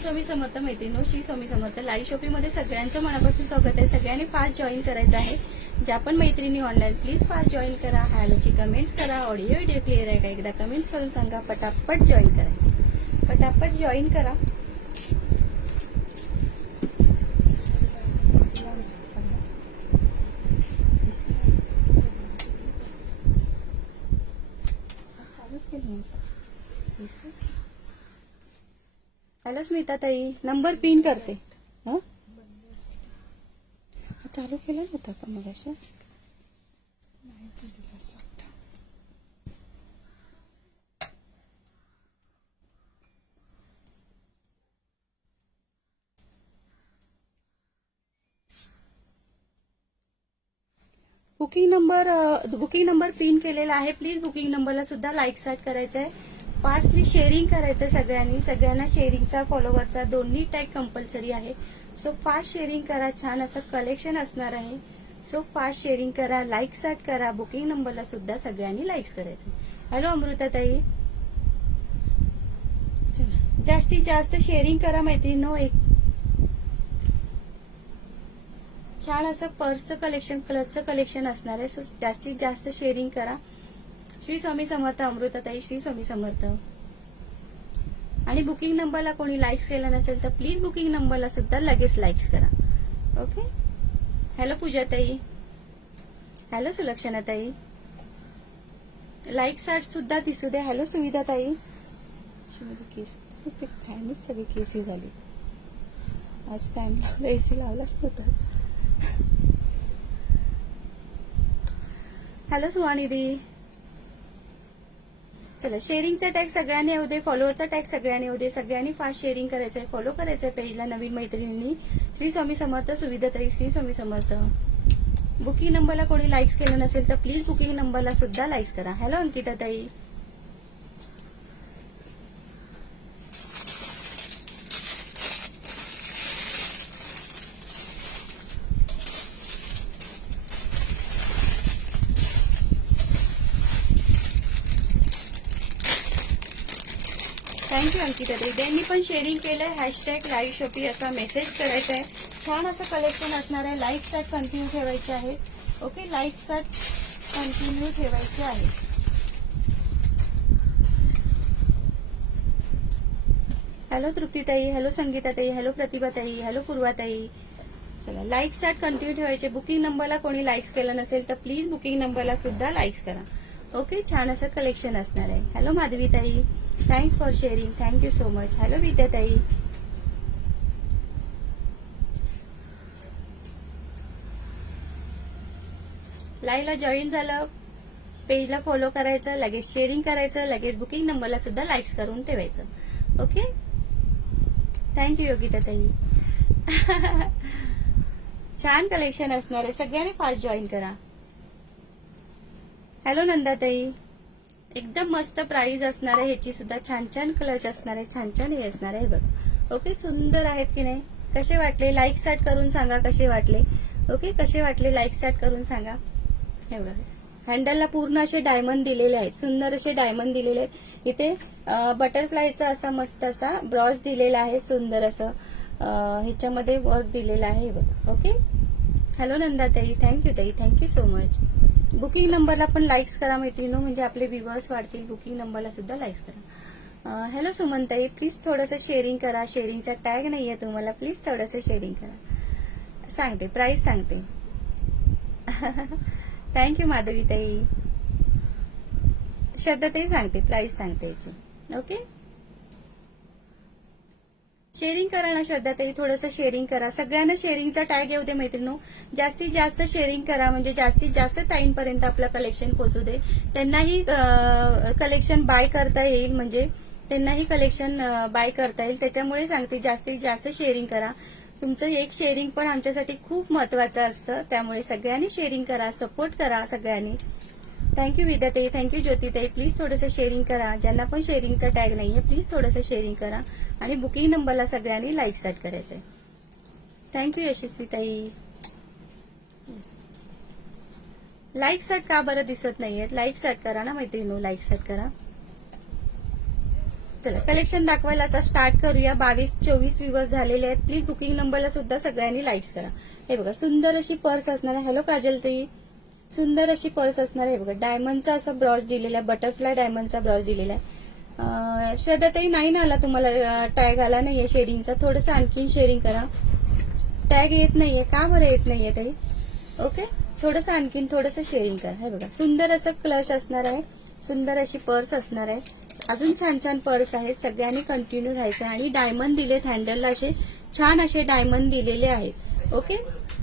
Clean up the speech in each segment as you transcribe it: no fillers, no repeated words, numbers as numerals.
स्वामी समर्थ मैत्रिणींनो, श्री स्वामी समर्थ. Live shopping मध्ये सगळ्यांचं मनापासून स्वागत आहे. सगळ्यांनी फास्ट जॉईन करायचं आहे. ज्या पण मैत्रिणी ऑनलाईन प्लीज फास्ट जॉईन करा. हॅलोची कमेंट्स करा. ऑडिओ क्लिअर आहे का एकदा कमेंट्स करून सांगा. पटापट जॉईन करायचं, पटापट जॉईन करा. हॅलो स्मिता ताई, नंबर पिन करते. चालू केला नव्हता का मग असं? बुकिंग नंबर पिन केलेला आहे. प्लीज बुकिंग नंबरला सुद्धा लाईक साईट करायचं आहे. फास्टली शेअरिंग करायचं आहे सगळ्यांनी. सगळ्यांना शेअरिंगचा फॉलोवरचा दोन्ही टॅग कंपल्सरी आहे. सो फास्ट शेअरिंग करा. छान असं कलेक्शन असणार आहे. सो फास्ट शेअरिंग करा, लाईक साईट करा. बुकिंग नंबरला सुद्धा सगळ्यांनी लाईक्स करायचे. हॅलो अमृता ताई, जास्तीत जास्त शेअरिंग करा मैत्रिणींनो. एक छान असं पर्सचं कलेक्शन, क्लचचं कलेक्शन असणार आहे. सो जास्तीत जास्त शेअरिंग करा. श्री स्वामी समर्थ अमृताताई, श्री स्वामी समर्थ. आणि बुकिंग नंबरला कोणी लाईक्स केला नसेल तर प्लीज बुकिंग नंबरला सुद्धा लगेच लाईक्स करा. ओके. हॅलो पूजाताई, हॅलो सुलक्षणाताई, लाईक साठ सुद्धा दिसू दे. हॅलो सुविधाताई. केस ते फॅनच सगळी केसी झाली. आज फॅन लावला, एसी लावलाच नव्हता. हॅलो सुहानिधी. चला, शेअरिंगचा टॅग सगळ्यांनी येऊ दे, फॉलोअरचा टॅग सगळ्यांनी येऊ दे. सगळ्यांनी फास्ट शेअरिंग करायचंय, फॉलो करायचंय पेजला. नवीन मैत्रिणींनी श्री स्वामी समर्थ, सुविधाताई, श्री स्वामी समर्थ. बुकिंग नंबरला कोणी लाईक्स केलं नसेल तर प्लीज बुकिंग नंबरला सुद्धा लाईक्स करा. हॅलो अंकिताताई. थँक्यू अंकिता ताई. त्यांनी पण शेअरिंग केलंय. हॅशटॅग लाईव्ह शॉपिंग असा मेसेज करायचा आहे. छान असं कलेक्शन असणार आहे. लाईक साईट कंटिन्यू ठेवायचे आहे. ओके, लाईक साईट कंटिन्यू ठेवायचे आहे. हॅलो तृप्तीताई, हॅलो संगीताताई, हॅलो प्रतिभाताई, हॅलो पूर्वाताई. चला, लाईक साईट कंटिन्यू ठेवायचे. बुकिंग नंबरला कोणी लाईक्स केलं नसेल तर प्लीज बुकिंग नंबरला सुद्धा लाईक्स करा. ओके, छान असं कलेक्शन असणार आहे. हॅलो माधवीताई, thanks for sharing, thank you so much. Hello विद्याताई. लाईव्हला जॉईन झालं, पेजला फॉलो करायचं, लगेच शेअरिंग करायचं, लगेच बुकिंग नंबरला सुद्धा लाईक्स करून ठेवायचं. ओके, थँक्यू योगिताताई. छान कलेक्शन असणार आहे. सगळ्यांनी फास्ट जॉईन करा. हॅलो नंदाताई. एकदम मस्त प्राइस असणार आहे. ह्याची सुद्धा छान छान कलर्स असणार आहे. छान छान हे असणार आहे बघ. ओके, सुंदर आहेत की नाही? कसे वाटले? लाईक साईट करून सांगा कसे वाटले. ओके, कसे वाटले लाईक साईट करून सांगा. हे बघा, हँडलला पूर्ण असे डायमंड दिलेले आहेत. सुंदर असे डायमंड दिलेले आहेत. इथे बटरफ्लायचा असा मस्त असा ब्रॉच दिलेला आहे. सुंदर असं ह्याच्यामध्ये वर्क दिलेलं आहे बघा. ओके. हॅलो नंदाताई, थँक्यू ताई, थँक्यू सो मच. बुकिंग नंबरला पण लाईक्स करा मैत्रिणींनो, म्हणजे आपले व्ह्यूअर्स वाढतील. बुकिंग नंबरला सुद्धा लाईक्स करा. हॅलो सुमनताई, प्लीज थोडंसं शेअरिंग करा. शेअरिंगचा टॅग नाहीये तुम्हाला, प्लीज थोडंसं शेअरिंग करा. सांगते, प्राइस सांगते. थँक्यू माधवीताई. श्रद्धाताई सांगते, प्राइस सांगते याची. ओके, शेअरिंग करा ना श्रद्धाताई, थोडंसं शेअरिंग करा. सगळ्यांना शेअरिंगचा टॅग येऊ दे मैत्रिणींनो. जास्तीत जास्त शेअरिंग करा, म्हणजे जास्तीत जास्त टाइमपर्यंत आपलं कलेक्शन पोहोचू दे. त्यांनाही कलेक्शन बाय करता येईल, म्हणजे त्यांनाही कलेक्शन बाय करता येईल. त्याच्यामुळे सांगते जास्तीत जास्त शेअरिंग करा. तुमचं एक शेअरिंग पण आमच्यासाठी खूप महत्वाचं असतं. त्यामुळे सगळ्यांनी शेअरिंग करा, सपोर्ट करा सगळ्यांनी. थँक्यू विद्याताई, थँक्यू ज्योतिताई. प्लीज थोडंसं शेअरिंग करा. ज्यांना पण शेअरिंगचा टॅग नाहीये प्लीज थोडंसं शेअरिंग करा. आणि बुकिंग नंबरला सगळ्यांनी लाईक सेट करायचंय. थँक्यू यशस्वीताई. लाईक सेट का बरं दिसत नाहीयेत? लाईक सेट करा ना मैत्रिणींनो, लाईक सेट करा. चला कलेक्शन दाखवायला आता स्टार्ट करूया. 22-24 व्ह्यूअर्स झालेले आहेत. प्लीज बुकिंग नंबरला सुद्धा सगळ्यांनी लाईक्स करा. हे बघा सुंदर अशी पर्स असणार आहे. हॅलो काजल ताई, सुंदर अशी पर्स असणार आहे बघा. डायमंडचा असा ब्रॉच दिलेला आहे, बटरफ्लाय डायमंडचा ब्रॉच दिलेला आहे. श्रद्धाताई नाही ना आला तुम्हाला टॅग आला नाहीये शेअरिंगचा, थोडस आणखीन शेअरिंग करा. टॅग येत नाहीये का बरं येत नाहीये ताई? ओके थोडस आणखीन थोडंसं शेअरिंग करा. हे बघा सुंदर असं क्लच असणार आहे, सुंदर अशी पर्स असणार आहे. अजून छान छान पर्स आहे. सगळ्यांनी कंटिन्यू राहायचं. आणि डायमंड दिलेत हँडलला, असे छान असे डायमंड दिलेले आहेत. ओके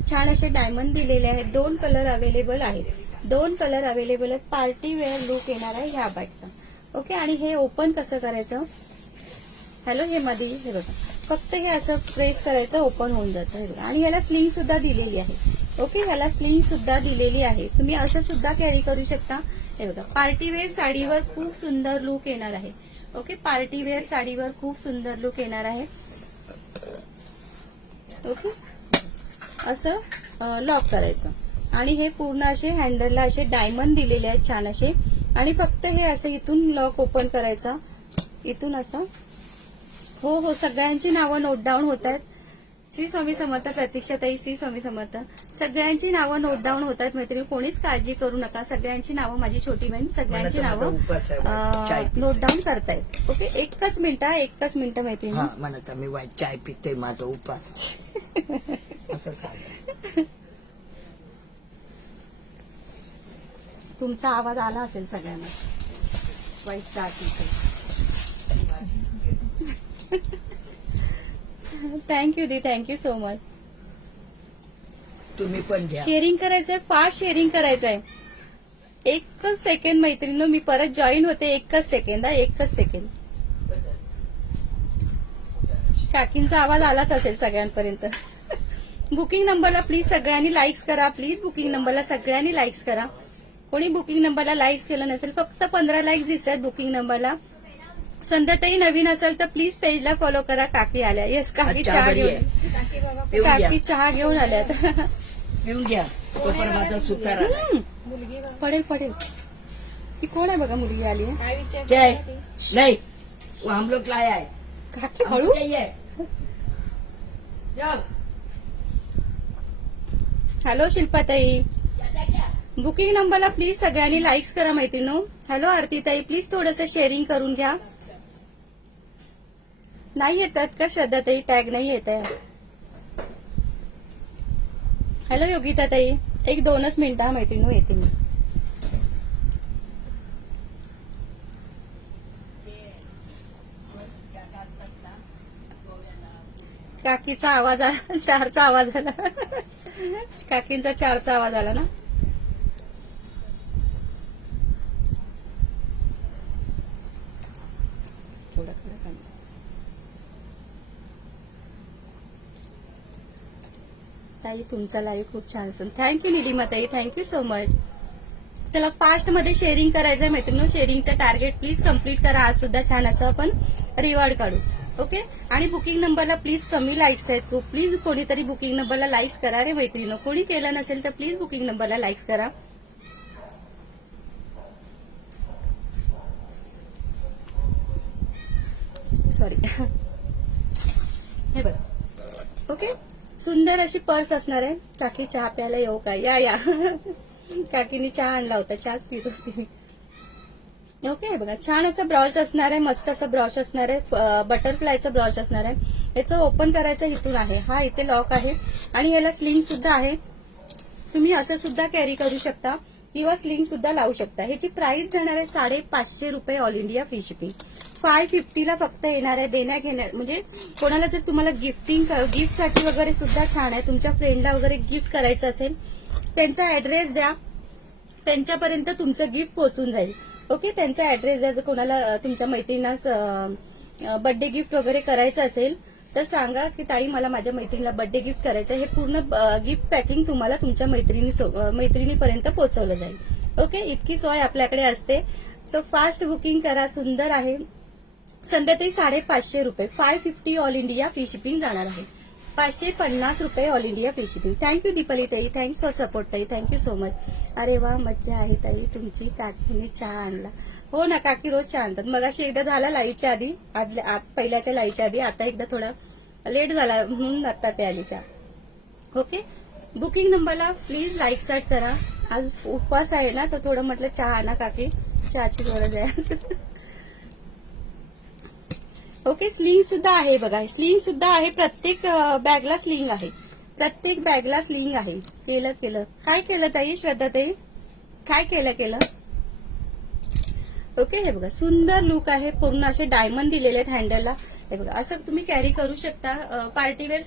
छान असे डायमंड दिलेले आहेत. 2 कलर अवेलेबल आहेत, 2 कलर अवेलेबल आहेत. पार्टी वेअर लुक येणार आहे ह्या बॅगचा. ओके आणि हे ओपन कसं करायचं? हॅलो हे मध्ये हे बघा फक्त हे असं प्रेस करायचं ओपन होऊन जातं. हे बघा आणि ह्याला स्लिंग सुद्धा दिलेली आहे. ओके ह्याला स्लिंग सुद्धा दिलेली आहे. तुम्ही असं सुद्धा कॅरी करू शकता. हे बघा पार्टी वेअर साडीवर खूप सुंदर लुक येणार आहे. ओके पार्टी वेअर साडीवर खूप सुंदर लुक येणार आहे. ओके असं लॉक करायचं आणि हे पूर्ण असे हँडलला असे डायमंड दिलेले आहेत छान असे. आणि फक्त हे असं इथून लॉक ओपन करायचा, इथून असं. हो हो सगळ्यांची नावं नोट डाऊन होत आहेत. श्री स्वामी समर्थ प्रतीक्षाताई, श्री स्वामी समर्थ. सगळ्यांची नावं नोट डाऊन होत आहेत मैत्रिणी, कोणीच काळजी करू नका. सगळ्यांची नावं, माझी छोटी बहीण सगळ्यांची नावं नोट डाऊन करतायत. ओके एकच मिनिट मैत्रिणी. म्हणत मी वाईट चाय पिते, माझा उपास असं सांग. तुमचा आवाज आला असेल सगळ्यांना, वाईट चहा पिते. थँक्यू दी, थँक्यू सो मच. तुम्ही पण घ्या. शेअरिंग करायचंय, फास्ट शेअरिंग करायचंय. एकच सेकंड मैत्रिणी, मी परत जॉईन होते. एकच सेकंड एकच सेकंड. काकींचा आवाज आलाच असेल सगळ्यांपर्यंत. बुकिंग नंबरला प्लीज सगळ्यांनी लाईक्स करा. प्लीज बुकिंग नंबरला सगळ्यांनी लाईक्स करा. कोणी बुकिंग नंबरला लाईक्स केलं नसेल, फक्त 15 लाईक्स दिसत आहेत बुकिंग नंबरला. संध्याताई नवीन असेल तर प्लीज पेजला फॉलो करा. काकी आल्या. येस काकी चहा घेऊन, काकी चहा घेऊन आल्यात. पिऊन घ्या तोपर्यंत माझा सुतारा पडेल पडेल. ती कोण आहे बघा मुलगी आली आहे. काय नाही वो हम लोग लाया है. काकी हळू. हॅलो शिल्पाताई, बुकिंग नंबरला प्लीज सगळ्यांनी लाईक्स करा मैत्रिणी. हॅलो आरतीताई, प्लीज थोडंसं शेअरिंग करून घ्या. नाही येतात का श्रद्धाताई? टॅग नाही येत आहे. हॅलो योगिताताई, 1-2 मिनिटं मैत्रिणी येते मी. काकीचा आवाज आला, 4चा आवाज आला. काकींचा 4चा आवाज आला ना. ताई तुमचा लाईव्ह खूप छान असेल. थँक्यू निलिमा ताई, थँक्यू सो मच. चला फास्ट मध्ये शेअरिंग करायचंय मैत्रिणी. शेअरिंगचं टार्गेट प्लीज कम्प्लीट करा. आज सुद्धा छान असं आपण रिवॉर्ड काढू. ओके आणि बुकिंग नंबरला प्लीज कमी लाईक्स आहेत खूप. प्लीज कोणीतरी बुकिंग नंबरला लाईक्स करा रे मैत्रिणी. कोणी केलं नसेल तर प्लीज बुकिंग नंबरला लाईक्स करा. सॉरी. हे बघा ओके सुंदर अशी पर्स असणार आहे. काकी चहा प्यायला येऊ का? या या. काकीने चहा आणला होता, चहाच पित होती मी. ओके बघा छान असं ब्राउच असणार आहे, मस्त असं ब्राउच असणार आहे. बटरफ्लायचं ब्राउच असणार आहे. याचं ओपन करायचं इथून आहे. हा इथे लॉक आहे आणि याला स्लिंग सुद्धा आहे. तुम्ही असं सुद्धा कॅरी करू शकता किंवा स्लिंग सुद्धा लावू शकता. ह्याची प्राइस जाणार आहे 550 रुपये, ऑल इंडिया फ्री शिपिंग. 550ला फक्त येणार आहे. देण्या घेण्या म्हणजे कोणाला जर तुम्हाला गिफ्टसाठी वगैरे सुद्धा छान आहे. तुमच्या फ्रेंडला वगैरे गिफ्ट करायचं असेल, त्यांचा ऍड्रेस द्या, त्यांच्यापर्यंत तुमचं गिफ्ट पोहोचून जाईल. ओके त्यांचा ऍड्रेस द्या. जर कोणाला तुमच्या मैत्रिणींना बर्थडे गिफ्ट वगैरे करायचं असेल तर सांगा की ताई मला माझ्या मैत्रिणीला बर्थडे गिफ्ट करायचं. हे पूर्ण गिफ्ट पॅकिंग तुम्हाला तुमच्या मैत्रिणीपर्यंत पोहोचवलं जाईल. ओके इतकी सोय आपल्याकडे असते. सो फास्ट बुकिंग करा. सुंदर आहे. संध्याताई 550 रुपये, 550 ऑल इंडिया फ्री शिपिंग जाणार आहे. 550 रुपये all India free shipping. Thank you Deepali ताई, थँक्स फॉर सपोर्ट ताई, थँक्यू सो मच. अरे वा मज्जा आहे ताई तुमची. काकीने चहा आणला. हो ना, काकी रोज चहा आणतात. मगाशी एकदा झाला लाईटच्या आधी, पहिल्याच्या लाईटच्या आधी. आता एकदा थोडा लेट झाला म्हणून आता प्यायली चहा. ओके, बुकिंग नंबरला प्लीज लाईक स्टार्ट करा. आज उपवास आहे ना, तर थोडं म्हटलं चहा आणा काकी, चहाची गरज आहे. ओके, स्लिंग सुद्धा आहे बघा, स्लिंग सुद्धा आहे. प्रत्येक बॅगला स्लिंग आहे, प्रत्येक बॅगला स्लिंग आहे. केलं काय केलं ताई, श्रद्धा ताई काय केलं. ओके, हे बघा सुंदर लुक आहे. पूर्ण असे डायमंड दिलेले आहेत हँडलला. हे बघा, असं तुम्ही कॅरी करू शकता. पार्टीवेअर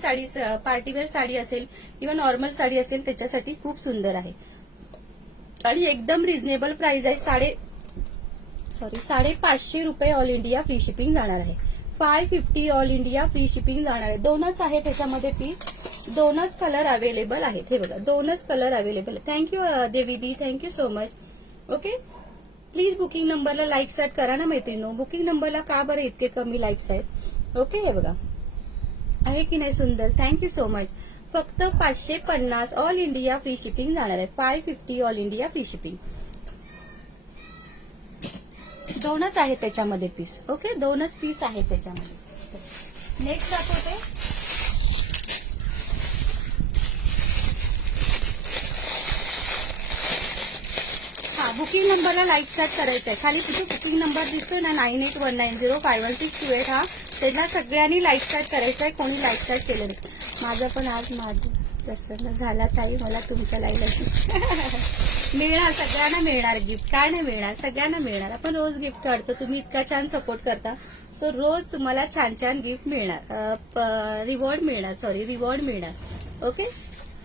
साडी असेल किंवा नॉर्मल साडी असेल त्याच्यासाठी खूप सुंदर आहे. आणि एकदम रिझनेबल प्राइस आहे. 550 रुपये ऑल इंडिया फ्री शिपिंग जाणार आहे. 550 ऑल इंडिया फ्री शिपिंग जाणार आहे. दोनच आहे त्याच्यामध्ये पीस, दोनच कलर अवेलेबल आहेत. हे बघा, दोनच कलर अवेलेबल. थँक्यू देवीदी, thank you so much. Okay, please booking नंबरला लाईक स्टार्ट करा ना मैत्रिणींनो. बुकिंग नंबरला का बरं इतके कमी लाईक्स आहेत. ओके, हे बघा आहे की नाही सुंदर. Thank you so much. फक्त 550 ऑल इंडिया फ्री शिपिंग जाणार आहे. 550 ऑल इंडिया फ्री शिपिंग. दोनच आहेत त्याच्यामध्ये पीस. ओके, दोनच पीस आहेत त्याच्यामध्ये. नेक्स्ट दाखवते. बुकिंग नंबरला लाईक स्टार्ट करायचं आहे. खाली तिथे बुकिंग नंबर दिसतोय ना, 9819051628. हा, त्याला सगळ्यांनी लाईक स्टार्ट करायचं आहे. कोणी लाईक स्टार्ट केलं नाही. माझं पण आज प्रसन्न झाला ताई, मला तुमच्या लाईला मिळणार, सगळ्यांना मिळणार गिफ्ट. काय नाही मिळणार, सगळ्यांना मिळणार. आपण रोज गिफ्ट काढतो, तुम्ही इतका छान सपोर्ट करता, सो रोज तुम्हाला छान छान गिफ्ट मिळणार, रिवॉर्ड मिळणार. ओके,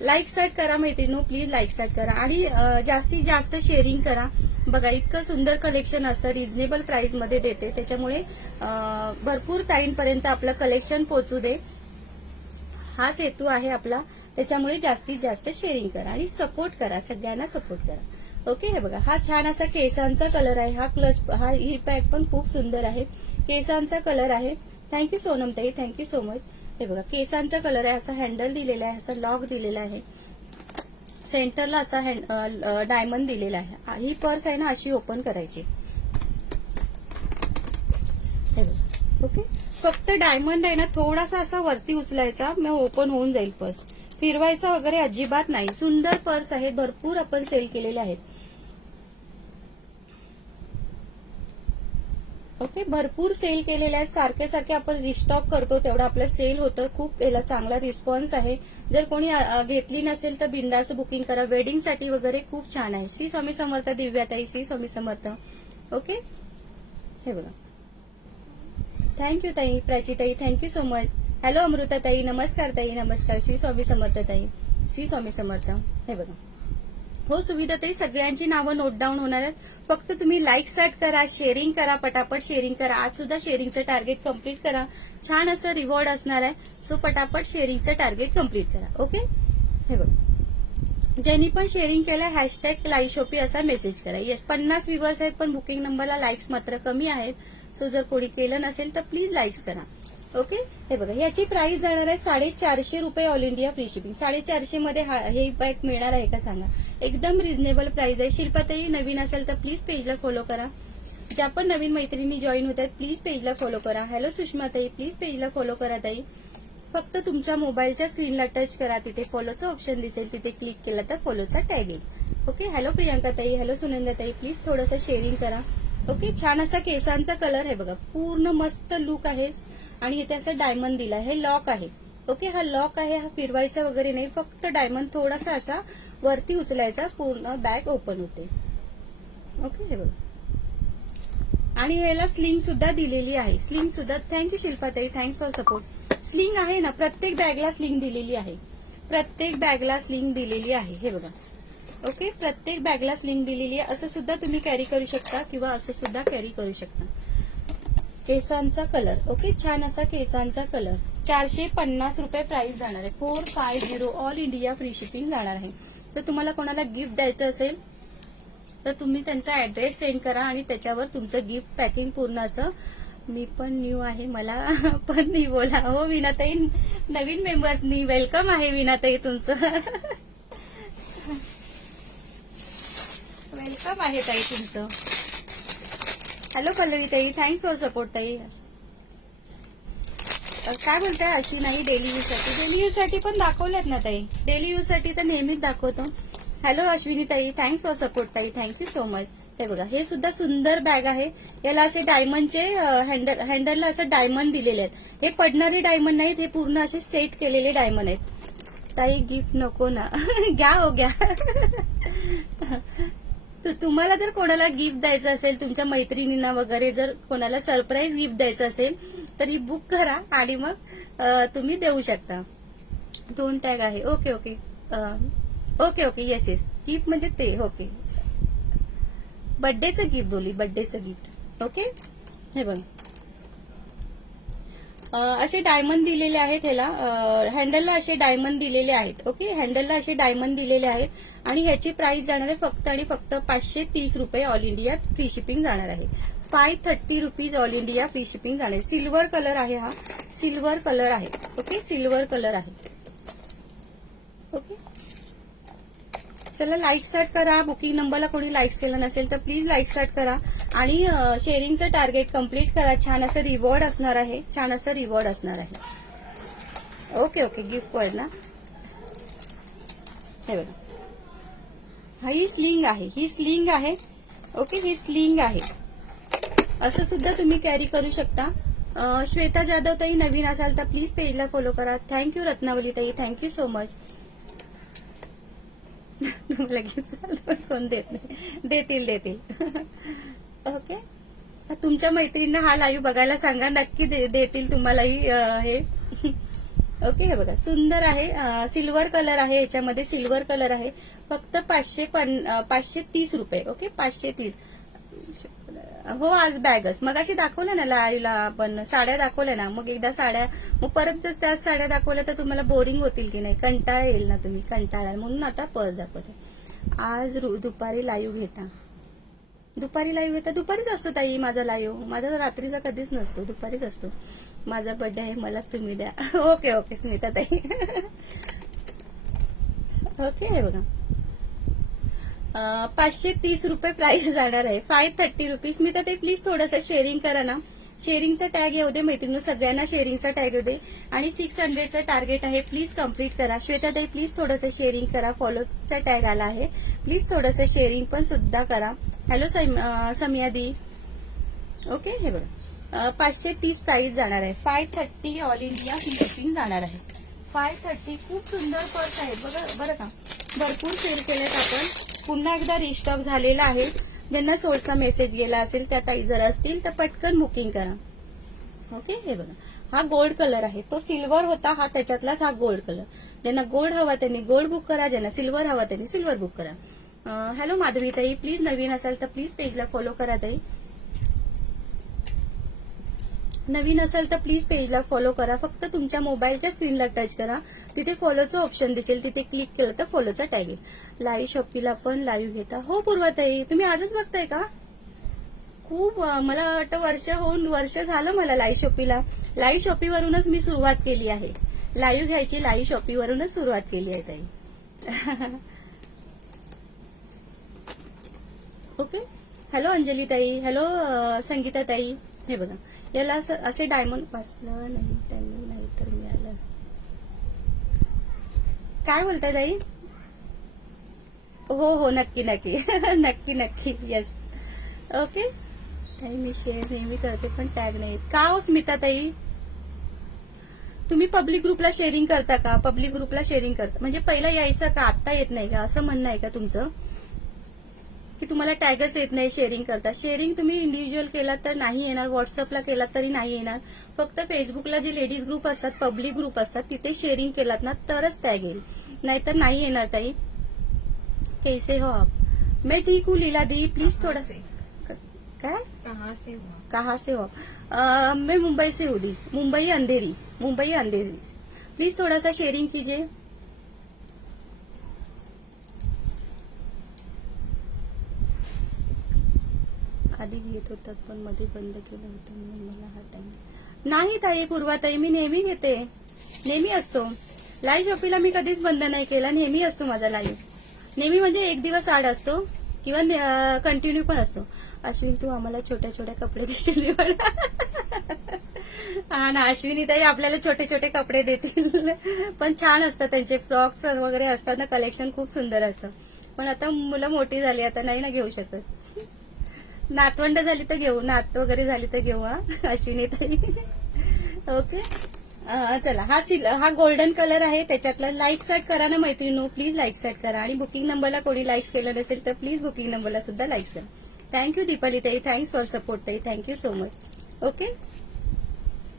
लाईक स्टार्ट करा मैत्रिणींनो, प्लीज लाईक स्टार्ट करा. आणि जास्तीत जास्त शेअरिंग करा. बघा, इतकं सुंदर कलेक्शन असतं, रिझनेबल प्राइस मध्ये देते, त्याच्यामुळे भरपूर टाइमपर्यंत आपलं कलेक्शन पोहोचू दे, हाच हेतू आहे आपला. त्याच्यामुळे जास्तीत जास्त शेअरिंग करा आणि सपोर्ट करा, सगळ्यांना सपोर्ट करा. ओके, हे बघा, हा छान असा केसांचा कलर आहे. ही पॅक पण खूप सुंदर आहे, केसांचा कलर आहे. थँक्यू सोनम ताई, थँक्यू सो मच. हे बघा, केसांचा कलर आहे. असा हँडल दिलेला आहे, असा लॉक दिलेला आहे, सेंटरला असा डायमंड दिलेला आहे. ही पर्स आहे ना, अशी ओपन करायची. हे बघा, ओके, फक्त डायमंड आहे ना, थोडासा असा वरती उचलायचा, मग ओपन होऊन जाईल पर्स. फिरवायचा वगैरे अजिबात नाही. सुंदर पर्स आहेत, भरपूर आपण सेल केलेले आहेत. ओके, भरपूर सेल केलेले आहेत. सारखे सारखे आपण रिस्टॉक करतो, तेवढं आपलं सेल होतं. खूप याला चांगला रिस्पॉन्स आहे. जर कोणी घेतली नसेल तर बिंदास बुकिंग करा. वेडिंगसाठी वगैरे खूप छान आहे. श्री स्वामी समर्थ दिव्याताई, श्री स्वामी समर्थ. ओके, हे बघा, थँक्यू ताई, प्राचीताई, thank you so much. Hello Amruta ताई, नमस्कार ताई, नमस्कार. श्री स्वामी समर्थ ताई, श्री स्वामी समर्थ. हे बघा, हो सुविधा ताई, सगळ्यांची नावं नोट डाऊन होणार आहेत. फक्त तुम्ही लाईक स्टार्ट करा, शेअरिंग करा, पटापट शेअरिंग करा. आज सुद्धा शेअरिंगचं टार्गेट कम्प्लीट करा. छान असं रिवॉर्ड असणार आहे, सो पटापट शेअरिंगचं टार्गेट कम्प्लीट करा. ओके, हे बघा, ज्यांनी पण शेअरिंग केलं हॅशटॅग लाईव्ह शॉपी असा मेसेज करा. येस, 50 व्ह्यूअर्स आहेत, पण बुकिंग नंबरला लाईक्स मात्र कमी आहेत. सो जर कोणी केलं नसेल तर प्लीज लाईक्स करा. ओके, हे बघा, याची प्राइस जाणार आहे 450 रुपये ऑल इंडिया फ्री शिपिंग. 450 मध्ये हे पॅक मिळणार आहे का सांगा. एकदम रिझनेबल प्राइस आहे. शिल्पाताई नवीन असेल तर प्लीज पेजला फॉलो करा. ज्या पण नवीन मैत्रिणी जॉईन होत आहेत प्लीज पेजला फॉलो करा. हॅलो सुषमाताई, प्लीज पेजला फॉलो करा ताई. फक्त तुमच्या मोबाईलच्या स्क्रीनला टच करा, तिथे फॉलोचं ऑप्शन दिसेल, तिथे क्लिक केलं तर फॉलोचा टॅग येईल. ओके, हॅलो प्रियांका ताई, हॅलो सुनंदाताई, प्लीज थोडंसं शेअरिंग करा. ओके, छान असा केसांचा कलर आहे बघा, पूर्ण मस्त लुक आहे. आणि इथे असं डायमंड दिला, हे लॉक आहे. ओके, हा लॉक आहे, हा फिरवायचा वगैरे नाही, फक्त डायमंड थोडासा असा वरती उचलायचा, पूर्ण बॅग ओपन होते. ओके, हे बघा, आणि ह्याला स्लिंग सुद्धा दिलेली आहे. स्लिंग सुद्धा, थँक्यू शिल्पाताई, थँक्स फॉर सपोर्ट. स्लिंग आहे ना, प्रत्येक बॅगला स्लिंग दिलेली आहे, प्रत्येक बॅगला स्लिंग दिलेली आहे. हे बघा, ओके, प्रत्येक बॅगला स्लिंग दिलेली आहे. असं सुद्धा तुम्ही कॅरी करू शकता किंवा असं सुद्धा कॅरी करू शकता. केसांचा कलर, ओके, छान असा केसांचा कलर. 450 रुपये प्राइस जाणार आहे. 450 ऑल इंडिया फ्री शिपिंग जाणार आहे. तर तुम्हाला कोणाला गिफ्ट द्यायचं असेल तर तुम्ही त्यांचा ऍड्रेस सेंड करा आणि त्याच्यावर तुमचं गिफ्ट पॅकिंग पूर्ण असं. मी पण न्यू आहे, मला पण नाही बोला. हो विनाताई, नवीन मेंबर्सनी वेलकम आहे विनाताई तुमचं. वेलकम आहे ताई तुमचं. हॅलो पल्लवी ताई, थँक्स फॉर सपोर्ट ताई. काय बोलताय अशी नाही डेली यूज साठी? डेली यूज साठी पण दाखवल्यात ना ताई, डेली यूज साठी तर नेहमीच दाखवतो. हॅलो अश्विनी ताई, थँक्स फॉर सपोर्ट ताई, थँक्यू सो मच. हे बघा, हे सुद्धा सुंदर बॅग आहे. याला असे डायमंडचे हँडलला असं डायमंड दिलेले आहेत. हे पडणारे डायमंड नाहीत, हे पूर्ण असे सेट केलेले डायमंड आहेत. ताई गिफ्ट नको ना? घ्या हो घ्या. तुम्हाला जर कोणाला गिफ्ट द्यायचं असेल, तुमच्या मैत्रिणींना वगैरे जर कोणाला सरप्राईज गिफ्ट द्यायचं असेल तर ही बुक करा आणि मग तुम्ही देऊ शकता. 2 टॅग आहे. Okay okay okay okay yes yes. Gift म्हणजे ते. ओके, बर्थडेचं गिफ्ट बोली, बर्थडेचं गिफ्ट. ओके, हे बघ असे डायमंड दिलेले आहेत. ह्याला हँडलला असे डायमंड दिलेले आहेत. ओके, हँडलला असे डायमंड दिलेले आहेत आणि ह्याची प्राइस जाणार आहे फक्त आणि फक्त 530 रुपये. ऑल इंडिया फ्री शिपिंग जाणार आहे. 530 rupees all India free shipping जाणार आहे. सिल्वर कलर आहे, हा सिल्वर कलर आहे. ओके, सिल्वर कलर आहे. ओके, चला लाईक स्टार्ट करा. बुकिंग नंबरला कोणी लाईक्स केलं नसेल तर प्लीज लाईक स्टार्ट करा आणि शेअरिंगचं टार्गेट कम्प्लीट करा. छान असं रिवॉर्ड असणार आहे, छान असं रिवॉर्ड असणार आहे. ओके ओके, गिफ्ट वर्ड ना. हे बघा, हा ही स्लिंग आहे, ही स्लिंग आहे. ओके, ही स्लिंग आहे. असं सुद्धा तुम्ही कॅरी करू शकता. श्वेता जाधव ताई, नवीन असाल तर प्लीज पेजला फॉलो करा. थँक्यू रत्नावली ताई, थँक्यू सो मच. तुम्हाला गिफ्ट कोण देत नाही? देतील देतील. ओके, तुमच्या मैत्रिणींना हा लाईव्ह बघायला सांगा, नक्की देतील तुम्हालाही हे. ओके, हे बघा सुंदर आहे. सिल्वर कलर आहे, याच्यामध्ये सिल्वर कलर आहे. फक्त 530 रुपये. ओके, 530. हो, आज बॅगच मग अशी दाखवलं ना लाईव्हला, आपण साड्या दाखवल्या ना, मग एकदा साड्या, मग परत जर त्याच साड्या दाखवल्या तर तुम्हाला बोरिंग होतील की नाही, कंटाळा येईल ना, तुम्ही कंटाळाल. म्हणून आता पर्स दाखवते. आज दुपारी लाईव्ह घेता, दुपारी लाईव्ह घेता. दुपारीच असतो ताई माझा लाईव्ह, माझा रात्रीचा कधीच नसतो, दुपारीच असतो. माझा बर्थडे आहे, मलाच तुम्ही द्या. ओके ओके स्मिता ताई. ओके, हे बघा 530 रुपये प्राइस जाणार आहे. 530 रुपीज. मी तर ते प्लीज थोडंसं शेअरिंग करा ना. शेअरिंगचा टॅग येऊ दे मैत्रिणी, सगळ्यांना शेअरिंगचा टॅग येऊ दे. आणि 600चा टार्गेट आहे, प्लीज कम्प्लीट करा. श्वेताताई प्लीज थोडंसं शेअरिंग करा. फॉलोचा टॅग आला आहे, प्लीज थोडंसं शेअरिंग पण सुद्धा करा. हॅलो समिया दी. ओके, हे बघा 530 प्राइस जाणार आहे. 530 ऑल इंडिया फ्री शिपिंग जाणार आहे. 530. खूप सुंदर पर्स आहे बरं का, भरपूर सेल केलेत आपण. पुन्हा एकदा रिस्टॉक झालेला आहे. ज्यांना सोळचा मेसेज गेला असेल त्या ताई जर असतील तर पटकन बुकिंग करा. ओके, हे बघा हा गोल्ड कलर आहे, तो सिल्वर होता, हा त्याच्यातलाच हा गोल्ड कलर. ज्यांना गोल्ड हवा त्यांनी गोल्ड बुक करा, ज्यांना सिल्वर हवा त्यांनी सिल्वर बुक करा. हॅलो माधवी ताई, प्लीज नवीन असाल तर प्लीज पेजला फॉलो करा ताई. नवीन असेल तर प्लीज पेजला फॉलो करा. फक्त तुमच्या मोबाईलच्या स्क्रीनला टच करा, तिथे फॉलोचं ऑप्शन दिसेल, तिथे क्लिक केलं तर फॉलोचा टॅग येईल. लाईव्ह शॉपीला पण लाईव्ह घेता? हो पूर्वाताई, तुम्ही आजच बघताय का? खूप मला वाटतं वर्ष झालं मला लाईव्ह शॉपीला. लाईव्ह शॉपीवरूनच मी सुरुवात केली आहे, लाईव्ह घ्यायची लाईव्ह शॉपीवरूनच सुरुवात केली आहे ताई. ओके, हॅलो अंजली ताई, हॅलो संगीता ताई. हे बघा, याला असे डायमंड वाचलं नाही त्यांनी, नाही तर मिळालं असतं. काय बोलताय ताई? हो हो, नक्की नक्की. नक्की नक्की, येस. ओके ताई, मी शेअर नेहमी करते पण टॅग नाही का हो स्मिता ताई? तुम्ही पब्लिक ग्रुपला शेअरिंग करता का? पब्लिक ग्रुपला शेअरिंग करता म्हणजे पहिला यायचं का, आता येत नाही का, असं म्हणणं आहे का तुमचं? की तुम्हाला टॅगच येत नाही शेअरिंग करता? शेअरिंग तुम्ही इंडिव्हिज्युअल केलात तर नाही येणार, व्हॉट्सअपला केलात तरी नाही येणार. फक्त फेसबुकला जे लेडीज ग्रुप असतात, पब्लिक ग्रुप असतात, तिथे शेअरिंग केलात ना तरच टॅग येईल, नाहीतर नाही येणार ताई. कैसे हो आप? मैं ठीक हूँ लीला दी, प्लीज थोड़ा क्या कहाँ से हो? मैं मुंबई से हूँ दी, मुंबई अंधेरी, प्लीज थोड़ा सा शेयरिंग कीजिए. आधी घेत होतात पण मध्ये बंद केलं होतं म्हणून मला हा टाइम नाही. ताई पूर्वाताई, मी नेहमी घेते, नेहमी असतो लाईव्ह शॉपीला. मी कधीच बंद नाही केला, नेहमी असतो माझा लाईव्ह. नेहमी म्हणजे एक दिवस आड असतो किंवा कंटिन्यू पण असतो. अश्विन तू आम्हाला छोट्या छोट्या कपडे देशील बघा. हा ना, अश्विनी ताई आपल्याला छोटे छोटे कपडे देतील. पण छान असतात त्यांचे फ्रॉक्स वगैरे असतात ना, कलेक्शन खूप सुंदर असतं. पण आता मुलं मोठी झाली, आता नाही ना घेऊ शकत. नातवंड झाली तर घेऊ, नात वगैरे झाली तर घेऊ. हा अश्विनी ताई. ओके चला, हा गोल्डन कलर आहे. त्याच्यातला लाईक सेट करा ना मैत्रिणी, प्लीज लाईक सेट करा. आणि बुकिंग नंबरला कोणी लाईक्स केलं नसेल तर प्लीज बुकिंग नंबरला सुद्धा लाईक्स करा. थँक्यू दीपाली ताई, थँक्स फॉर सपोर्ट ताई, thank you so much. Okay,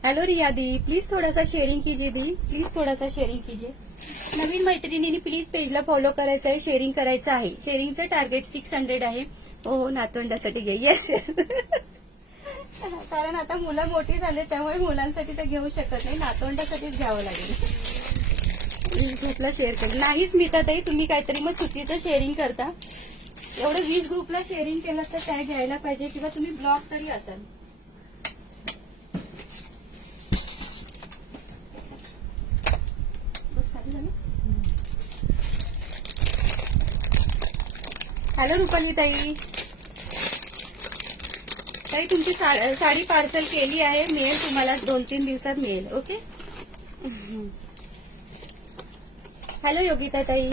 hello Riya दी, प्लीज थोड़ा सा शेअरिंग कीजिए दी, प्लीज थोड़ा सा शेअरिंग कीजिए. नवीन मैत्रिणींनी प्लीज पेजला फॉलो करायचं आहे, शेअरिंग करायचं आहे. शेअरिंगचं टार्गेट 600 आहे. हो, नातवंडासाठी घे. Yes yes. कारण आता मुलं मोठी झाले, त्यामुळे मुलांसाठी तर घेऊ शकत नाही, नातवंडासाठीच घ्यावं लागेल. ग्रुपला शेअर केलं नाही स्मिता ताई, तुम्ही काहीतरी मग चुकीचं शेअरिंग करता. एवढं 20 ग्रुपला शेअरिंग केलं तर काय घ्यायला पाहिजे, किंवा तुम्ही ब्लॉक तरी असाल. हॅलो रुपाली ताई, ताई तुमची साडी पार्सल केली आहे, मिळेल तुम्हाला 2-3 दिवसात मिळेल. ओके. हॅलो योगिता ताई.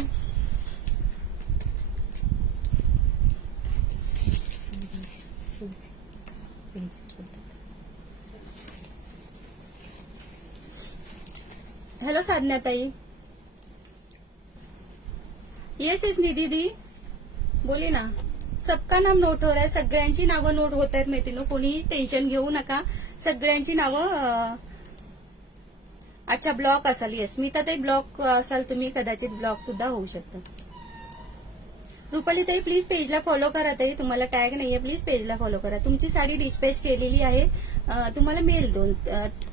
हॅलो साधना ताई. येस येस निधी दी, बोले ना. सबका नाम नोट हो रहा है, सगळ्यांची नावं नोट होत आहेत मैत्रिणी, कोणीही टेन्शन घेऊ नका. सगळ्यांची नावं. अच्छा, ब्लॉक असाल. येस स्मिताताई, ब्लॉक असाल तुम्ही, कदाचित ब्लॉक सुद्धा होऊ शकतं. रुपाली ताई प्लीज पेजला फॉलो करा ताई, तुम्हाला टॅग नाहीये, प्लीज पेजला फॉलो करा. तुमची साडी डिस्पॅच केलेली आहे, तुम्हाला मिळेल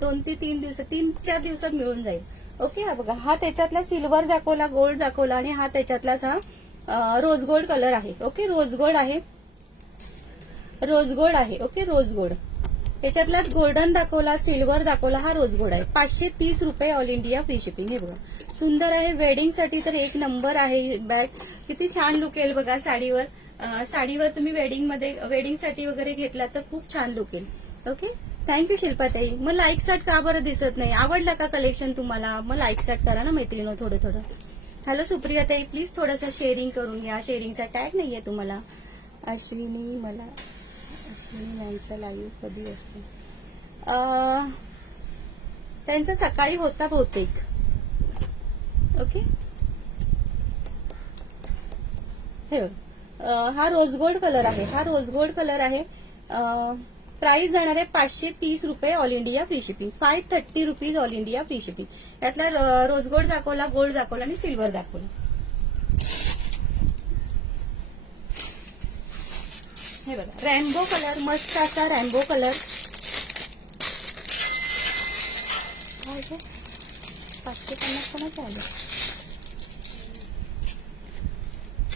2 ते 3 दिवसात, 3-4 दिवसात मिळून जाईल. ओके. हा बघा, हा त्याच्यातला सिल्वर दाखवला, गोल्ड दाखवला, आणि हा त्याच्यातलाच हा रोज गोल्ड कलर आहे. ओके, रोज गोल्ड आहे, रोज गोल्ड आहे. Okay, rose gold. त्याच्यातलाच गोल्डन दाखवला, सिल्वर दाखवला, हा रोज गोल्ड आहे. 530 रुपये ऑल इंडिया फ्री शिपिंग. हे बघा, सुंदर आहे. वेडिंगसाठी तर एक नंबर आहे. बॅग किती छान लुक येईल बघा साडीवर. साडीवर तुम्ही वेडिंगसाठी वगैरे घेतला तर खूप छान लुक येईल. ओके, थँक्यू शिल्पाताई. मग लाईक सेट का बरं दिसत नाही? आवडलं का कलेक्शन तुम्हाला? मग लाईक सेट करा ना मैत्रिणी थोडं थोडं. हॅलो सुप्रिया ताई, प्लीज थोडंसं शेअरिंग करून घ्या. शेअरिंगचा टॅग नाहीये तुम्हाला. अश्विनी मॅमचा लाईव्ह कधी असतो? त्यांचा सकाळी होता बहुतेक. ओके, हे बघ, हा रोज गोल्ड कलर आहे, हा रोज गोल्ड कलर आहे. प्राइस जाणार आहे 530 रुपये all India free shipping. 530 rupees all India free shipping. यातला रोज गोल्ड दाखवला, गोल्ड दाखवला आणि सिल्वर दाखवला. हे बघा, रॅम्बो कलर, मस्त असा रॅम्बो कलर. 550 कोणाचं आलं?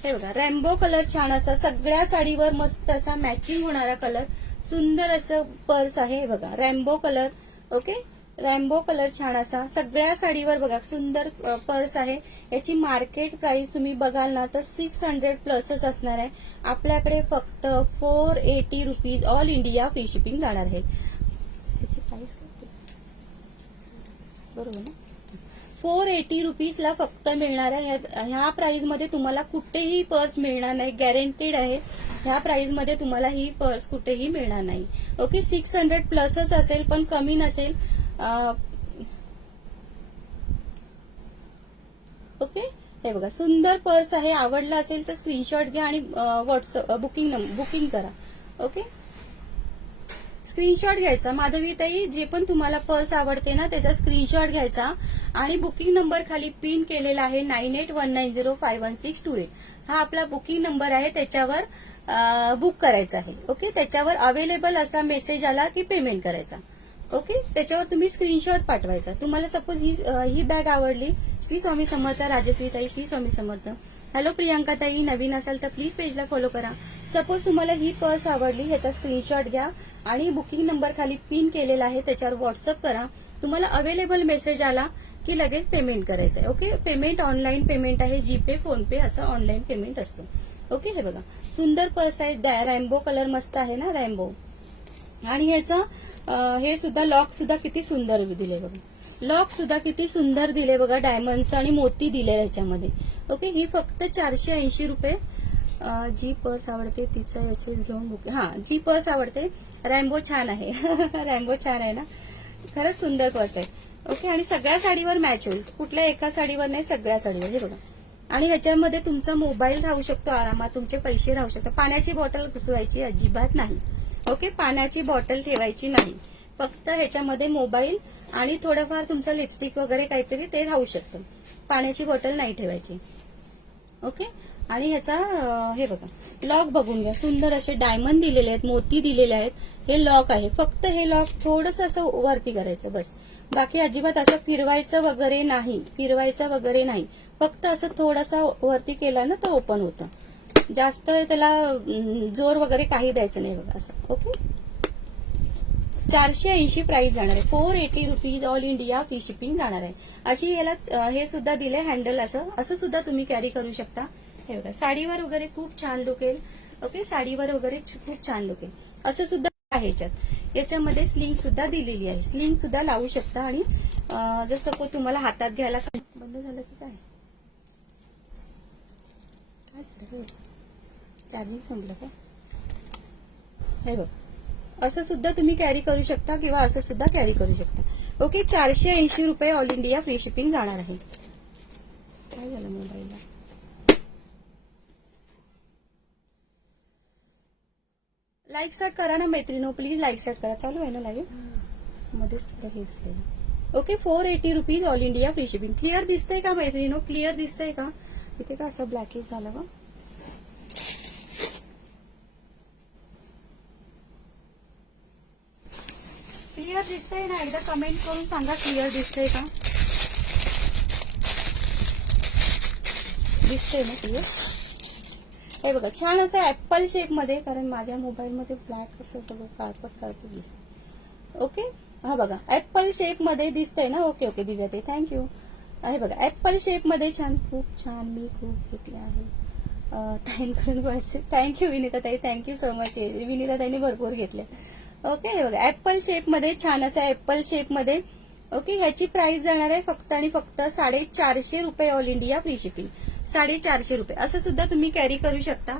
हे बघा, रॅम्बो कलर छान असा, सगळ्या साडीवर मस्त असा मॅचिंग होणारा कलर. सुंदर असं पर्स आहे. हे बघा, Rambo colour. Okay, Rambo colour छान असा, सगळ्या साडीवर बघा सुंदर पर्स आहे. याची मार्केट प्राइस तुम्ही बघाल ना तर 600 प्लसच असणार आहे. आपल्याकडे फक्त 480 rupees all India free shipping जाणार आहे. त्याची प्राइस काय? बरोबर ना, 480 रुपीजला फक्त मिळणार आहे. ह्या प्राइस मध्ये तुम्हाला कुठेही पर्स मिळणार नाही, गॅरंटेड आहे. ह्या प्राइस मध्ये तुम्हाला ही पर्स कुठेही मिळणार नाही. ओके, 600 प्लसच असेल, पण कमी नसेल. ओके, हे बघा, सुंदर पर्स आहे. आवडला असेल तर स्क्रीनशॉट घ्या आणि व्हॉट्सअप बुकिंग करा. ओके, स्क्रीनशॉट घ्यायचा. माधवीताई, जे पण तुम्हाला पर्स आवडते ना त्याचा स्क्रीनशॉट घ्यायचा आणि बुकिंग नंबर खाली पिन केलेला आहे 9819051628. हा आपला बुकिंग नंबर आहे, त्याच्यावर बुक करायचा आहे. ओके, त्याच्यावर अवेलेबल असा मेसेज आला की पेमेंट करायचा. ओके, त्याच्यावर तुम्ही स्क्रीनशॉट पाठवायचा. तुम्हाला सपोज ही बॅग आवडली. श्री स्वामी समर्थ. राजश्री ताई, श्री स्वामी समर्थ. हॅलो प्रियांका ताई, नवीन असाल तर प्लीज पेजला फॉलो करा. सपोज तुम्हाला ही पर्स आवडली, ह्याचा स्क्रीनशॉट घ्या आणि बुकिंग नंबर खाली पिन केलेला आहे त्याच्यावर व्हॉट्सअप करा. तुम्हाला अवेलेबल मेसेज आला की लगेच पेमेंट करायचं आहे. ओके, पेमेंट ऑनलाईन पेमेंट आहे, जीपे, फोनपे असं ऑनलाईन पेमेंट असतं. ओके, हे बघा सुंदर पर्स आहे, रॅम्बो कलर मस्त आहे ना, रॅम्बो. आणि ह्याचं हे सुद्धा लॉक सुद्धा किती सुंदर दिले बघा, लॉक सुद्धा किती सुंदर दिले बघा, डायमंडचं आणि मोती दिले ह्याच्यामध्ये. ओके, ही फक्त 480 रुपये. जी पर्स आवडते तिचं एसएस घेऊन बुक. हा, जी पर्स आवडते, रॅम्बो छान आहे. रॅम्बो छान आहे ना, खरंच सुंदर पर्स आहे. ओके, आणि सगळ्या साडीवर मॅच होईल, कुठल्या एका साडीवर नाही, सगळ्या साडीवर. हे बघा, आणि ह्याच्यामध्ये तुमचा मोबाईल राहू शकतो आरामात, तुमचे पैसे राहू शकतात. पाण्याची बॉटल घुसवायची अजिबात नाही. ओके, पाण्याची बॉटल ठेवायची नाही, फक्त ह्याच्यामध्ये मोबाईल आणि थोडंफार तुमचं लिपस्टिक वगैरे काहीतरी ते राहू शकतं, पाण्याची बॉटल नाही ठेवायची. ओके, आणि ह्याचा हे बघा लॉक बघून घ्या, सुंदर असे डायमंड दिलेले आहेत, मोती दिलेले आहेत. हे लॉक आहे, फक्त हे लॉक थोडंसं असं वरती करायचं बस, बाकी अजिबात असं फिरवायचं वगैरे नाही, फिरवायचं वगैरे नाही, फक्त असं थोडासा वरती केला ना तर ओपन होतं. जास्त त्याला जोर वगैरे काही द्यायचं नाही बघा असं. ओके, 480 प्राइस जाणार आहे, 480 rupees all India free shipping जाणार आहे. अशी ह्याला हे सुद्धा दिलंय हँडल, असं सुद्धा तुम्ही कॅरी करू शकता. हे बघा, साडीवर वगैरे खूप छान लुक येईल. ओके, साडीवर वगैरे खूप छान लुक येईल, असं सुद्धा आहे ह्याच्यात. याच्यामध्ये स्लिंग सुद्धा दिलेली आहे, स्लिंग सुद्धा लावू शकता. आणि जसं को तुम्हाला हातात घ्यायला बंद झालं की काय चार्जिंग संपलं का. हे बघा, असं सुद्धा तुम्ही कॅरी करू शकता किंवा असं सुद्धा कॅरी करू शकता. ओके, 480 रुपये ऑल इंडिया फ्री शिपिंग जाणार आहे. काय झालं मोबाईलला, लाईक स्टार्ट करा ना मैत्रिणी, प्लीज लाईक स्टार्ट करा. चालू आहे ना लाईव्ह, मध्येच थोडं हे झालेलं. Okay, 480 rupees all India free shipping. Clear दिसतंय का मैत्रिणी, क्लिअर दिसतंय का. इथे का असं ब्लॅकिश झालं का, क्लिअर दिसतंय ना, एकदा कमेंट करून सांगा क्लिअर दिसतंय का. दिसतंय ना क्लिअर. हे बघा, छान असं ऍपल शेप मध्ये, कारण माझ्या मोबाईल मध्ये ब्लॅक असं सगळं काळपट दिसत. ओके, हा बघा ऍपल शेप मध्ये दिसतंय ना. ओके ओके दिव्या ताई, थँक्यू. हे बघा ऍपल शेप मध्ये छान, खूप छान, मी खूप घेतले आहे. थँक्यू विनिता ताई, थँक्यू सो मच. विनिता ताईने भरपूर घेतले. ओके, हे बघा ऍपल शेप मध्ये छान असं ऍपल शेप मध्ये. ओके, ह्याची प्राइस जाणार आहे फक्त आणि फक्त 450 रुपये ऑल इंडिया फ्री शिपिंग. 450 रुपये. असं सुद्धा तुम्ही कॅरी करू शकता.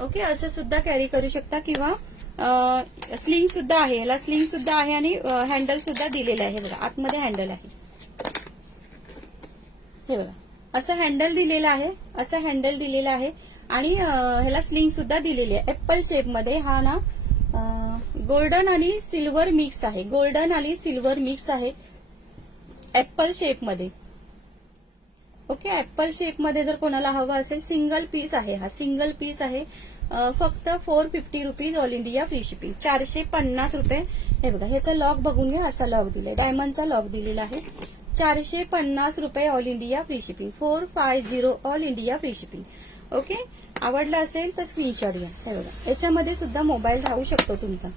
ओके, असं सुद्धा कॅरी करू शकता किंवा स्लिंग सुद्धा आहे, याला स्लिंग सुद्धा आहे आणि हँडल सुद्धा दिलेलं आहे. बघा आतमध्ये हँडल आहे, हे बघा असं हँडल दिलेलं आहे, असं हँडल दिलेलं आहे. आणि ह्याला स्लिंग सुद्धा दिलेली आहे ऍपल शेप मध्ये. हा ना गोल्डन आणि सिल्वर मिक्स आहे, गोल्डन आणि सिल्वर मिक्स आहे ऍपल शेप मध्ये. ओके, ऍपल शेप मध्ये जर कोणाला हवा असेल, सिंगल पीस आहे, हा सिंगल पीस आहे. फक्त 450 rupees all India free shipping, 450 रुपये. हे बघा ह्याचा लॉक बघून घ्या, असा लॉक दिलाय, डायमंडचा लॉक दिलेला आहे. 450 रुपये all India free shipping, 450 all India free shipping. Okay, आवडलं असेल तर स्क्रीनशॉट घ्या. हे बघा याच्यामध्ये सुद्धा मोबाईल राहू शकतो तुमचा.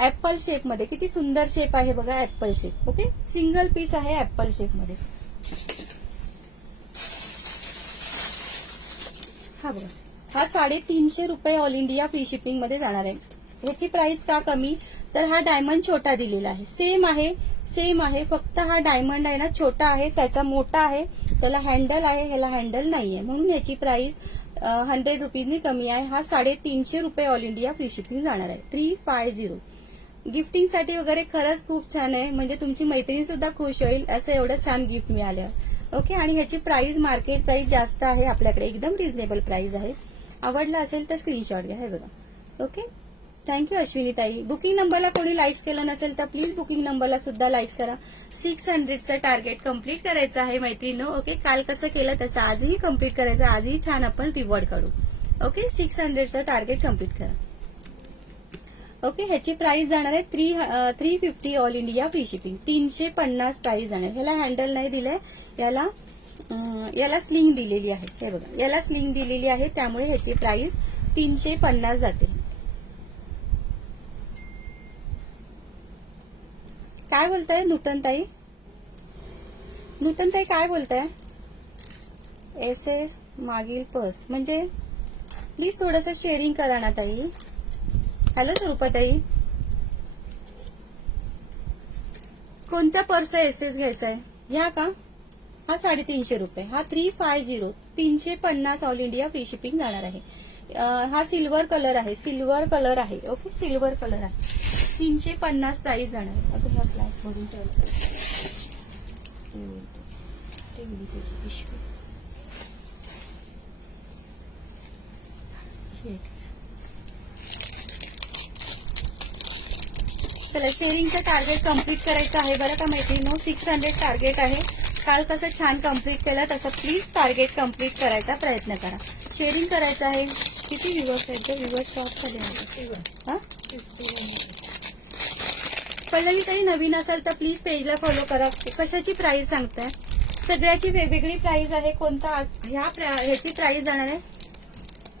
ऍपल शेप मध्ये किती सुंदर शेप आहे बघा, apple shape. Okay, single piece आहे ऍपल शेप मध्ये. हा बघा, हा 350 रुपये ऑल इंडिया फ्री शिपिंग मध्ये जाणार आहे. ह्याची प्राइस का कमी, तर हा डायमंड छोटा दिलेला आहे. सेम आहे, सेम आहे, फक्त हा डायमंड आहे ना छोटा आहे, त्याचा मोठा आहे, त्याला हँडल आहे, ह्याला हँडल नाहीये, म्हणून ह्याची प्राइस 100 रुपीजनी कमी आहे. हा 350 रुपये ऑल इंडिया फ्री शिपिंग जाणार आहे, 350. गिफ्टिंग साठी वगैरे खरंच खूप छान आहे, म्हणजे तुमची मैत्रीण सुद्धा खुश होईल असं एवढं छान गिफ्ट मिळालं. ओके, आणि ह्याची प्राइस मार्केट प्राइस जास्त आहे, आपल्याकडे एकदम रिझनेबल प्राइस आहे. आवडलं असेल तर स्क्रीनशॉट घ्या. हे बघा. ओके, थँक्यू अश्विनी ताई. बुकिंग नंबरला कोणी लाईक्स केलं नसेल तर प्लीज बुकिंग नंबरला सुद्धा लाईक्स करा. 600चं टार्गेट कम्प्लीट करायचं आहे मैत्रिणी. ओके, काल कसं केलं तसं आजही कम्प्लीट करायचं, आजही छान आपण रिवॉर्ड काढू. ओके, 600चं टार्गेट कम्प्लीट करा. ओके, ह्याची प्राइस जाणार आहे 350 all India free shipping, 350 price जाणार. ह्याला हँडल नाही दिलंय, याला स्लिंग दिलेली आहे. हे बघा याला स्लिंग दिलेली आहे, त्यामुळे ह्याची प्राइस 350 जाते. काय बोलताय नूतनताई, नूतनताई काय बोलताय. एस मागील पर्स म्हणजे प्लीज थोडंसं शेअरिंग करा ना ताई. हॅलो स्वरूपा ताई, कोणत्या पर्स एसएस घ्यायचा आहे? ह्या का? हा 350 रुपये. हा 350, 350 ऑल इंडिया फ्री शिपिंग जाणार आहे. हा सिल्वर कलर आहे, सिल्वर कलर आहे. ओके, सिल्वर कलर आहे. 350 प्राइस जाणार आहे. आता हा ब्लॅक भरून ठेवला. चला, शेअरिंगचं टार्गेट कम्प्लीट करायचं आहे बरं का मैत्रिणींनो. 600 टार्गेट आहे. काल कसं छान कम्प्लीट केलं तसं प्लीज टार्गेट कम्प्लीट करायचा प्रयत्न करा. शेअरिंग करायचं आहे. किती व्ह्यूअर्स आहेत? जर व्ह्यूअर्स स्टॉप झाले हा, पल्लवी ताई नवीन असाल तर प्लीज पेजला फॉलो करा. कशाची प्राइस सांगताय? सगळ्याची वेगवेगळी प्राइस आहे. कोणता ह्याची प्राइस जाणार आहे?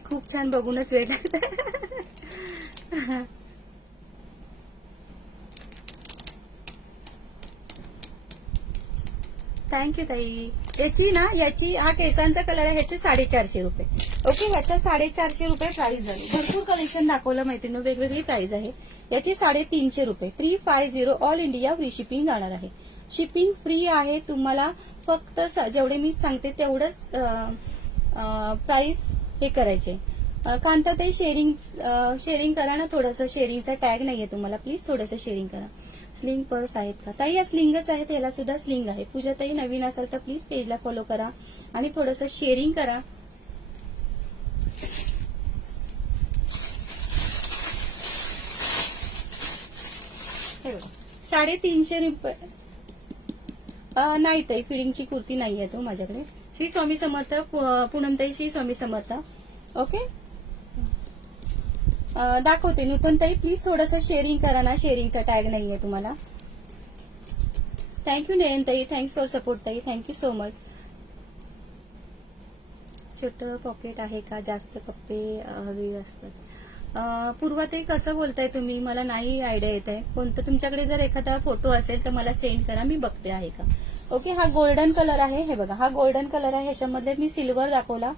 खूप छान, बघूनच वेळ लागला. थँक्यू ताई. याची हा केसांचा कलर आहे. ह्याचे 450 रुपये. ओके, ह्याचा 450 रुपये प्राइस झाली. भरपूर कलेक्शन दाखवलं मैत्रिणी, वेगवेगळी प्राइस आहे. याची 350 रुपये. 350 ऑल इंडिया फ्री शिपिंग जाणार आहे. शिपिंग फ्री आहे तुम्हाला. फक्त जेवढे मी सांगते तेवढंच प्राइस हे करायचे. कांताताई शेअरिंग करा ना थोडंसं. शेअरिंगचा टॅग नाहीये तुम्हाला, प्लीज थोडंसं शेअरिंग करा. स्लिंग पर्स आहेत का ताई? या स्लिंगच आहेत, याला सुद्धा स्लिंग आहे. पूजा ताई नवीन असाल तर प्लीज पेजला फॉलो करा आणि थोडंसं शेअरिंग करा. हे बघा, 350 रुपये. नाही ताई, फिडिंगची कुर्ती नाही आहे तो माझ्याकडे. श्री स्वामी समर्थ. पूनमताई श्री स्वामी समर्थ. ओके, दाखवते. नूतनताई प्लीज थोडंसं शेअरिंग करा ना. शेअरिंगचा टॅग नाहीये तुम्हाला. थँक्यू नयनताई, थँक्स फॉर सपोर्ट ताई, थँक्यू सो मच. छोटं पॉकेट आहे का? जास्त कप्पे हवे असतात. पूर्वाताई कसं बोलताय तुम्ही? मला नाही आयडिया येत आहे. कोणतं तुमच्याकडे जर एखादा फोटो असेल तर मला सेंड करा, मी बघते आहे का. ओके, हा गोल्डन कलर आहे. हे बघा, हा गोल्डन कलर आहे. ह्याच्यामध्ये मी सिल्वर दाखवला.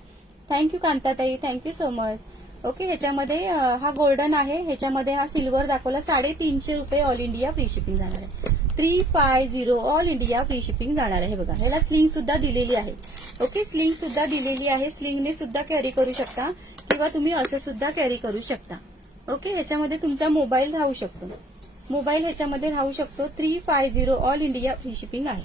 थँक्यू कांताताई, थँक्यू सो मच. ओके, ह्याच्यामध्ये हा गोल्डन आहे. ह्याच्यामध्ये हा सिल्वर दाखवला. 350 रुपये ऑल इंडिया फ्री शिपिंग जाणार आहे. 350 ऑल इंडिया फ्री शिपिंग जाणार आहे. बघा, ह्याला स्लिंग सुद्धा दिलेली आहे. ओके, स्लिंग सुद्धा दिलेली आहे. स्लिंगने सुद्धा कॅरी करू शकता किंवा तुम्ही असं सुद्धा कॅरी करू शकता. ओके, ह्याच्यामध्ये तुमचा मोबाईल राहू शकतो. मोबाईल ह्याच्यामध्ये राहू शकतो. 350 ऑल इंडिया फ्री शिपिंग आहे.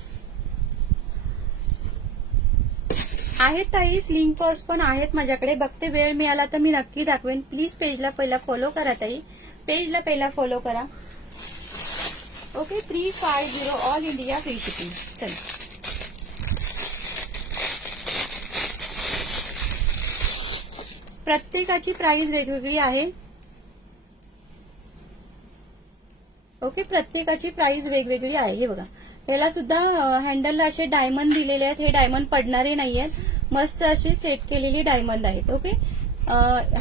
आहेत ताई, स्लिंग पर्स पण आहेत माझ्याकडे. बघते, वेळ मिळाला तर मी नक्की दाखवेन. प्लीज पेजला पहिला फॉलो करा ताई. पेजला पहिला फॉलो करा. Okay, 350 all India free shipping. चला, प्रत्येकाची प्राइस वेगवेगळी आहे. ओके, प्रत्येकाची प्राइस वेगवेगळी आहे. हे बघा, याला सुद्धा हँडलला असे डायमंड दिलेले आहेत. हे डायमंड पडणारे नाहीयेत, मस्त असे सेट केलेले डायमंड आहेत. ओके,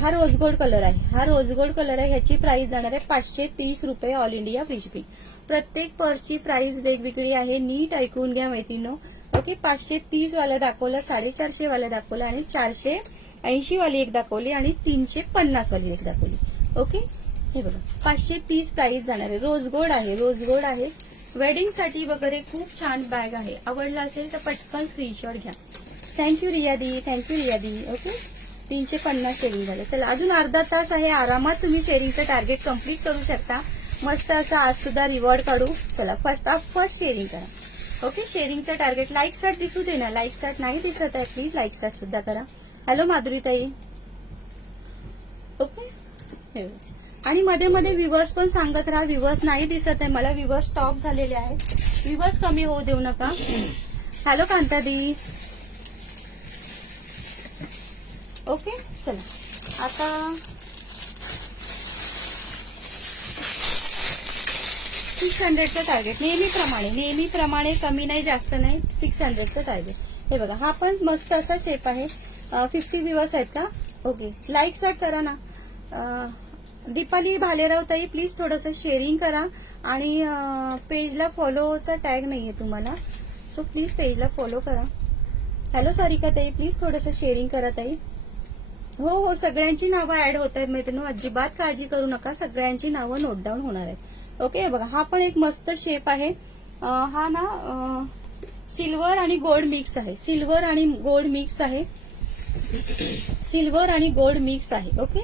हा रोज गोल्ड कलर आहे. हा रोज गोल्ड कलर आहे. ह्याची प्राइस जाणार आहे 530 रुपये ऑल इंडिया फ्री शिपिंग. प्रत्येक पर्सची प्राइस वेगवेगळी आहे. नीट ऐकून घ्या मैत्रिणींनो. ओके, 530 वाला दाखवलं, 450 वाला दाखवलं आणि 480 वाली एक दाखवली आणि 350 वाली एक दाखवली. ओके, हे बघा, 530 प्राइस जाणार आहे. रोज गोल्ड आहे, रोज गोल्ड आहे. वेडिंग साठी वगैरे खूप छान बॅग आहे. आवडला असेल तर पटकन स्क्रीनशॉट घ्या. थँक्यू रियादी, थँक्यू रियादी. ओके, 350 शेअरिंग झालं. चला, अजून अर्धा तास आहे. आरामात तुम्ही शेअरिंगचं टार्गेट कम्प्लीट करू शकता. मस्त असं आज सुद्धा रिवॉर्ड काढू. चला, फर्स्ट ऑफ फर्स्ट शेअरिंग करा. ओके, शेअरिंगचं टार्गेट लाईक साट दिसू दे ना. लाईक साट नाही दिसत आहे, प्लीज लाईक साट सुद्धा करा. हॅलो माधुरीताई. ओके, हे आणि मध्ये मध्ये व्ह्यूवर्स पण सांगत राहा. व्ह्यूवर्स नाही दिसत आहे मला. व्ह्यूवर्स स्टॉप झालेले आहेत. व्ह्यूवर्स कमी होऊ देऊ नका. हॅलो कांतादी. ओके, चला आता $600चं टार्गेट. नेहमीप्रमाणे कमी नाही जास्त नाही. 600चं टार्गेट. हे बघा, हा पण मस्त असा शेप आहे. 50 व्ह्यूवर्स आहेत का? ओके, लाईक स्टार्ट करा ना. दीपाली भालेराव ताई प्लीज थोडंसं शेअरिंग करा आणि पेजला फॉलोचा टॅग नाहीये तुम्हाला, सो प्लीज पेजला फॉलो करा. हॅलो सारिका ताई, प्लीज थोडंसं शेअरिंग करा ताई. हो हो, सगळ्यांची नावं ऍड होत आहेत मैत्रिणी, अजिबात काळजी करू नका, सगळ्यांची नावं नोट डाऊन होणार आहेत. ओके, हे बघा हा पण एक मस्त शेप आहे. हा ना सिल्वर आणि गोल्ड मिक्स आहे, सिल्वर आणि गोल्ड मिक्स आहे, सिल्वर आणि गोल्ड मिक्स आहे. ओके,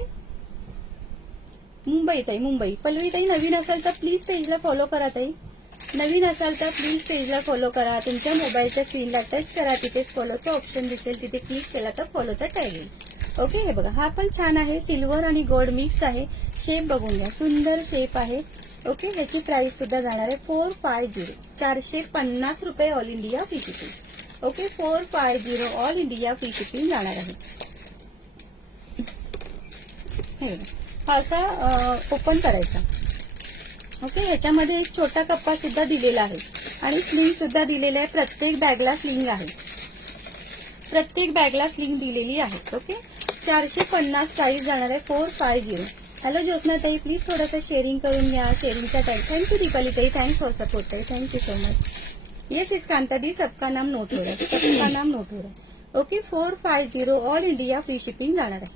मुंबई ताई, मुंबई. पल्लवी ताई, नवीन असाल तर प्लीज पेजला फॉलो करा ताई, नवीन असाल तर प्लीज पेजला फॉलो करा. तुमच्या मोबाईलच्या स्क्रीनला टच करा, तिथे फॉलोचा ऑप्शन दिसेल, तिथे क्लिक केला तर फॉलोचा टॅग येईल. ओके, हे बघा हा पण छान आहे, सिल्वर आणि गोल्ड मिक्स आहे. शेप बघून घ्या, सुंदर शेप आहे. ओके, ह्याची प्राइस सुद्धा जाणार आहे 450, 450 रुपये all India free shipping. Okay, 450 all India free shipping जाणार आहे. हे बघा, हा असा ओपन करायचा. ओके, ह्याच्यामध्ये एक छोटा कप्पा सुद्धा दिलेला आहे आणि स्लिंग सुद्धा दिलेला आहे. प्रत्येक बॅगला स्लिंग आहे, प्रत्येक बॅगला स्लिंग दिलेली आहे. ओके, 450 प्राइस जाणार आहे 450. हॅलो ज्योत्ना ताई, प्लीज थोडंसं शेअरिंग करून घ्या, शेअरिंगचा टाइम. थँक्यू दीपाली ताई, थँक्स फॉर सपोर्ट ताई, थँक्यू सो मच. येस इस कांता दी, सबका नाम नोट हो रहा है, सबका नाम नोट हो रहा है. Okay, 450 all India free shipping जाणार आहे.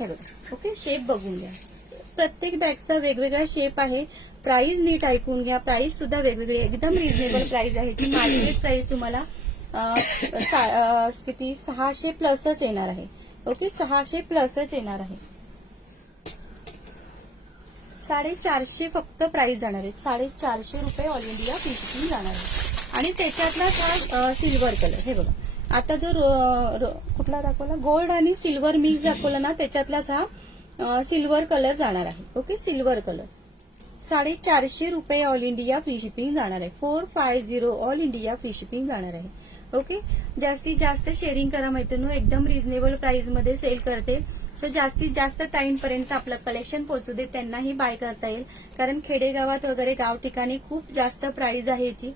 हे बघा, ओके, शेप बघून घ्या, प्रत्येक बॅगचा वेगवेगळा शेप आहे. प्राइस नीट ऐकून घ्या, प्राइस सुद्धा वेगवेगळी, एकदम रिझनेबल प्राइस आहे. ती मार्केट प्राइस तुम्हाला किती 600 प्लसच येणार आहे. ओके, 600 प्लसच येणार आहे. 450 फक्त प्राइस जाणार आहे, 450 रुपये ऑल इंडिया फ्री शिपिंग जाणार आहे. आणि त्याच्यातलाच हा सिल्वर कलर, हे बघा, आता जो कुठला दाखवला, गोल्ड आणि सिल्वर मिक्स दाखवला ना, त्याच्यातलाच हा सिल्वर कलर जाणार आहे. ओके, सिल्वर कलर 450 रुपये ऑल इंडिया फ्री शिपिंग जाणार आहे. 450 ऑल इंडिया फ्री शिपिंग जाणार आहे. ओके, जास्तीत जास्त शेअरिंग करा मैत्रिणी, एकदम रिझनेबल प्राइस मध्ये सेल करते. सो जास्तीत जास्त टाइम पर्यंत आपलं कलेक्शन पोहोचू दे, त्यांनाही बाय करता येईल. कारण खेडेगावात वगैरे गाव ठिकाणी खूप जास्त प्राइस आहे याची.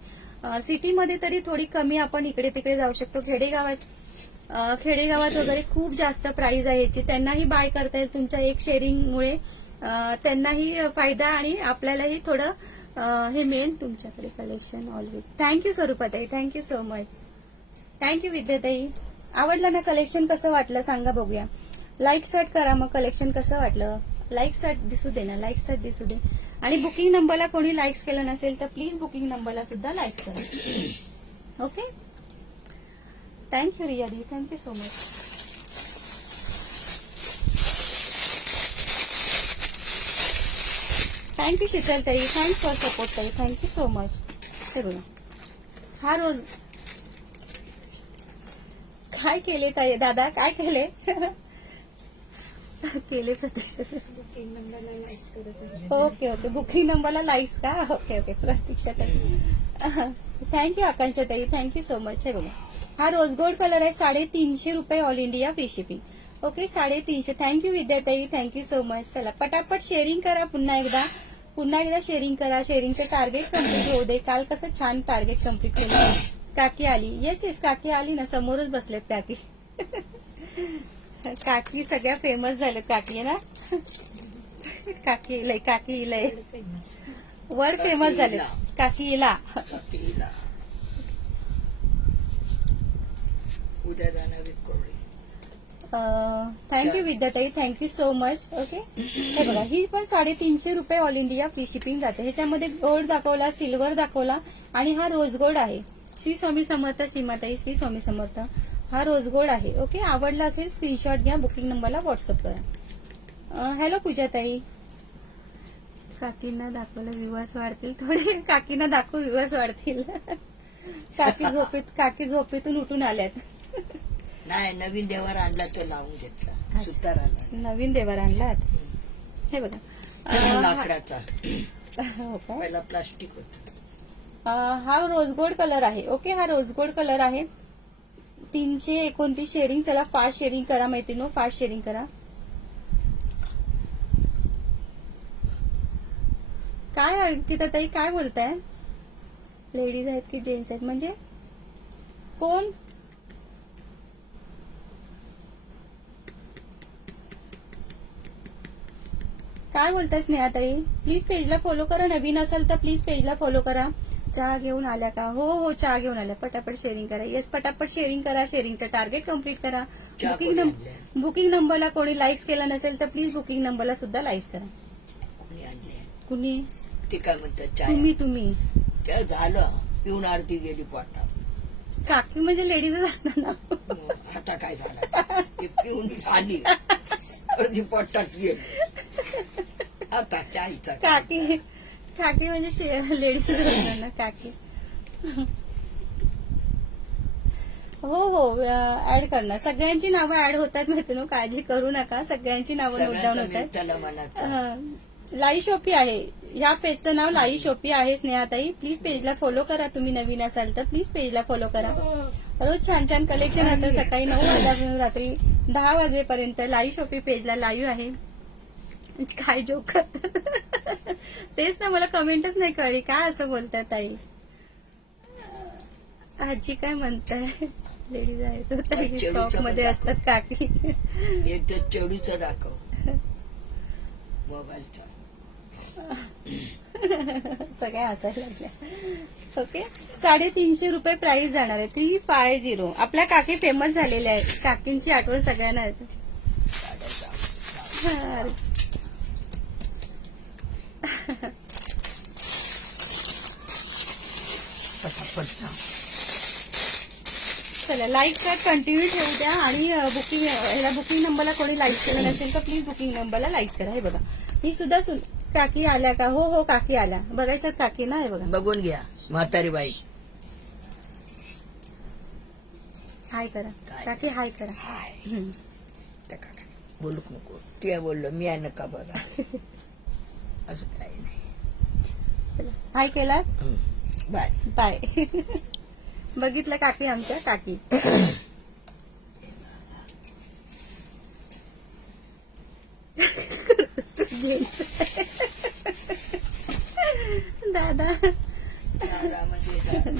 सिटीमध्ये तरी थोडी कमी आपण इकडे तिकडे जाऊ शकतो, खेडेगावात वगैरे खूप जास्त प्राइस आहे याची. त्यांनाही बाय करता येईल तुमच्या एक शेअरिंगमुळे, त्यांनाही फायदा आणि आपल्यालाही थोडं हे मेन तुमच्याकडे कलेक्शन ऑलवेज. थँक्यू स्वरूपाताई, थँक्यू सो मच, थँक्यू विद्याताई. आवडलं ना कलेक्शन, कसं वाटलं सांगा बघूया. लाईक सर्ट करा, मग कलेक्शन कसं वाटलं, लाईक सर्ट दिसू दे ना, लाईक सर्ट दिसू दे. आणि बुकिंग नंबरला कोणी लाईक्स केलं नसेल तर प्लीज बुकिंग नंबरला सुद्धा लाईक करा. ओके, थँक्यू रियादी, thank you so much. Thank you Sheetal ताई, थँक्स फॉर सपोर्ट ताई, थँक्यू सो मच. हे बघा, हा रोज काय केले ताई, दादा काय केले केले प्रतीक्षा. ओके ओके, बुकिंग नंबरला लाईक्स का, ओके ओके, प्रतीक्षा ताई, थँक्यू आकांक्षा ताई, थँक्यू सो मच. हे बघा, हा रोज गोल्ड कलर आहे, 350 रुपये all India free shipping. Okay, 350. Thank you विद्याताई, थँक्यू सो मच. चला पटापट शेअरिंग करा, पुन्हा एकदा शेअरिंग करा. शेअरिंगचं टार्गेट कम्प्लीट होऊ दे. काल कसं छान टार्गेट कम्प्लीट केलं. काकी आली, येस येस, काकी आली ना, समोरच बसलेत काकी. काकी सगळ्या फेमस झालेत, काकी आहे ना, काकी इलय, काकी इलय, वर्ड फेमस झाले, काकी इला. उद्या जाणार विकोळी. थँक्यू विद्याताई, थँक्यू सो मच. ओके, हे बघा, ही पण 350 रुपये ऑल इंडिया फ्री शिपिंग जाते. ह्याच्यामध्ये गोल्ड दाखवला, सिल्वर दाखवला आणि हा रोज गोल्ड आहे. श्री स्वामी समर्थ सीमाताई, श्री स्वामी समर्थ. हा रोज गोल्ड आहे. ओके, आवडला असेल स्क्रीनशॉट घ्या, बुकिंग नंबरला व्हॉट्सअप करा. हॅलो पूजाताई, काकींना दाखवलं व्ह्यूअर्स वाढतील थोडे, काकींना दाखवू व्ह्यूअर्स वाढतील. काकी झोपेतून उठून आल्यात. नाही, नवीन देवर आणला तो लावून घेतला, सुताराला. नवीन देवर आणलात. हे बघा, लाकडाचा, हो का, पहिला प्लास्टिक होता. हा रोज गोल्ड कलर आहे. ओके, हा रोज गोल्ड कलर आहे. 329 शेअरिंग. चला फास्ट शेअरिंग करा मैत्रिणी, फास्ट शेअरिंग करा. काय अंकिता ताई, काय बोलताय, लेडीज आहेत की जेंट्स आहेत, म्हणजे कोण, काय बोलताय स्नेहाताई. प्लीज पेजला फॉलो करा, नवीन असाल तर प्लीज पेजला फॉलो करा. चहा घेऊन आल्या का? हो हो, चहा घेऊन आल्या. पटापट शेअरिंग करा. येस, पटापट शेअरिंग करा. शेअरिंगचं टार्गेट कम्प्लीट करा. चहा बुकिंग कोणी आणलाय? बुकिंग नंबरला कोणी लाईक्स केला नसेल तर प्लीज बुकिंग नंबरला सुद्धा लाईक्स करा. कोणी आणले? कुणी? ते काय म्हणतात चहा? तुम्ही त्या झालं पिऊन आरती गेली पोटात. काकी म्हणजे लेडीजच असणार ना. आता काय झालं? ते पिऊन झाली अर्धी पोटात गेली. आता चायचा काकी काकी म्हणजे लेडीजच असणार ना काकी. हो हो, ऍड करणार. सगळ्यांची नावं ऍड होतात माहिती, काळजी करू नका. सगळ्यांची नावं नोट डाऊन होतात. त्याला मनात लाई शॉपी आहे. या पेजचं नाव लाई शॉपी आहे. स्नेहाताई, प्लीज पेजला फॉलो करा. तुम्ही नवीन असाल तर प्लीज पेजला फॉलो करा. रोज छान छान कलेक्शन असतं. सकाळी 9 वाजल्यापासून रात्री 10 वाजेपर्यंत लाई शॉपी पेजला लाईव्ह आहे. काय जोक करतात तेच ना, मला कमेंटच नाही कळली. काय असं बोलतात ताई? आजी काय म्हणताय? लेडीज आहे तो ताई शॉप मध्ये असतात काकी. एक तर चेवडीचं दाखव मोबाईलचा. सगळ्या हसायला लागल्या. ओके, 350 रुपये प्राइस जाणार आहे. 350. आपल्या काकी फेमस झालेल्या आहेत. काकींची आठवण सगळ्यांना येते. चला, लाईक कर, कंटिन्यू ठेवू द्या. आणि बुकिंग नंबरला कोणी लाईक केलं नसेल तर प्लीज बुकिंग नंबरला लाईक करा. हे बघा, मी सुद्धा काकी आल्या का? हो हो, काकी आल्या. बघायच्यात काकी ना. हे बघा, बघून घ्या. म्हातारी बाई हाय करा. काकी हाय करा. हाय. बोलूक नको. ते बोललो मी आहे नका बघा. असं काही नाही. हाय केला. Bye bye. बघितलं काकी, आमच्या काकी. दादा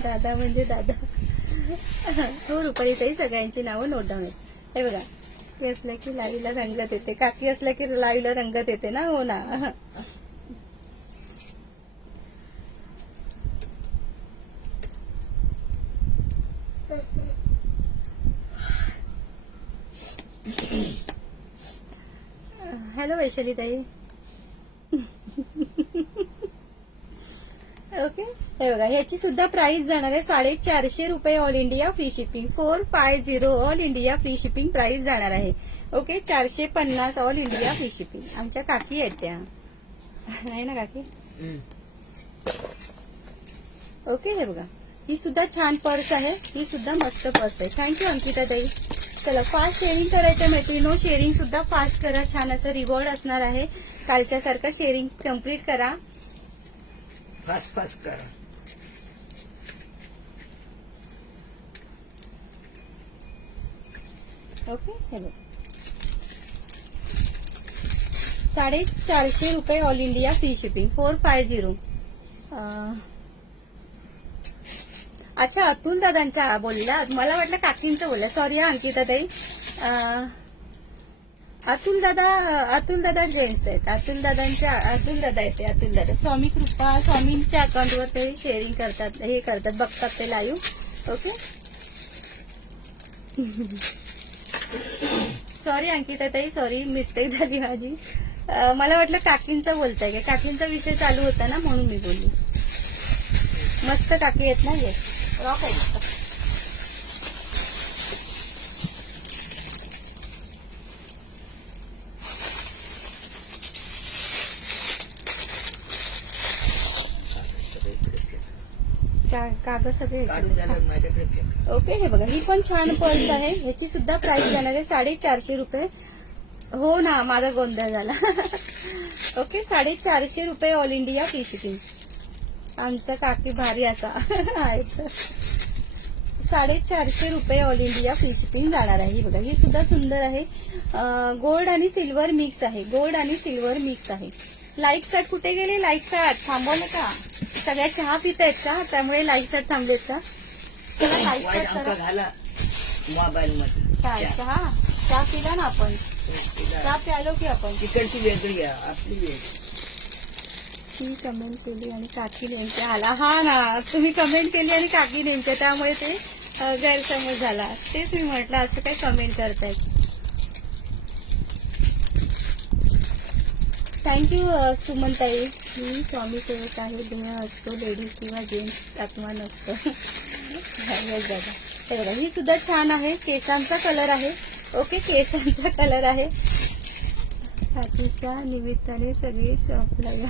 दादा म्हणजे दादा. हो, रुपालीताई सगळ्यांची नावं नोट डाऊन आहेत. हे बघा, हे असलं की लाईव्हला रंगत येते. काकी असलं की लाईव्हला रंगत येते ना. हो ना. हॅलो वैशालीताई. ओके, हे बघा, ह्याची सुद्धा प्राइस जाणार आहे 450 रुपये. All India free shipping. 450 all India free shipping price जाणार आहे. Okay, 450 all India free shipping. आमच्या काकी आहेत त्या, नाही ना काकी? ओके, हे बघा, ही सुद्धा छान पर्स आहे. ही सुद्धा मस्त पर्स आहे. थँक्यू अंकिता ताई. चला, फास्ट शेअरिंग करायचं मैत्रिणींनो. शेअरिंग सुद्धा फास्ट करा. छान असं रिवॉर्ड असणार आहे. कालच्या सारखं शेअरिंग कम्प्लीट करा. फास्ट फास्ट करा. ओके, हे बघ, 450 रुपये ऑल इंडिया फ्री शिपिंग. 450. अच्छा, अतुल दादांच्या बोलला. मला वाटलं काकींचं बोलला. सॉरी हा अंकिता ताई. अतुल दादा जेंट्स आहेत. अतुल दादा येते. अतुल दादा स्वामी कृपा स्वामींच्या अकाउंटवर ते शेअरिंग करतात, हे करतात, बघतात ते लाईव्ह. ओके, सॉरी अंकिता ताई, सॉरी, मिस्टेक झाली माझी. मला वाटलं काकींचं बोलताय का? काकींचा विषय चालू होता ना, म्हणून मी बोलली. मस्त काकी आहेत ना. येस, रॉक आहे. कागद सगळे. ओके, हे बघा, ही पण छान पर्स आहे. ह्याची सुद्धा प्राइस जाणार आहे 450 रुपये. हो ना, माझा गोंधळ झाला. ओके, 450 रुपये ऑल इंडिया फ्री शिपिंग. आमचा काकी भारी असा आहे. 450 रुपये ऑल इंडिया फ्री शिपिंग जाणार आहे. ही बघा, ही सुद्धा सुंदर आहे. गोल्ड आणि सिल्वर मिक्स आहे. गोल्ड आणि सिल्वर मिक्स आहे. लाईक सट कुठे गेले? लाईक सट थांबवलं का? सगळ्या चहा पित आहेत का? त्यामुळे लाईक सट थांबलेत का? लाईक सट करा. मोबाईल मध्ये काय चहा पिला ना आपण? चहा प्यालो की आपण? तिकडची वेगळी आहे, आपली वेगळी. मी कमेंट केली आणि काकी नेमक्या आला. हा ना, तुम्ही कमेंट केली आणि काकी नेमक्या, त्यामुळे ते गैरसमज झाला. तेच मी म्हटलं असं काय कमेंट करतायत. थँक्यू सुमनताई. मी स्वामी सेवक आहे. देह असतो लेडीज किंवा जेंट्स, आत्मा नसतो. बस दादा, हे बघा, ही सुद्धा छान आहे. केसांचा कलर आहे. ओके, केसांचा कलर आहे. काकीच्या निमित्ताने सगळे शॉपला या.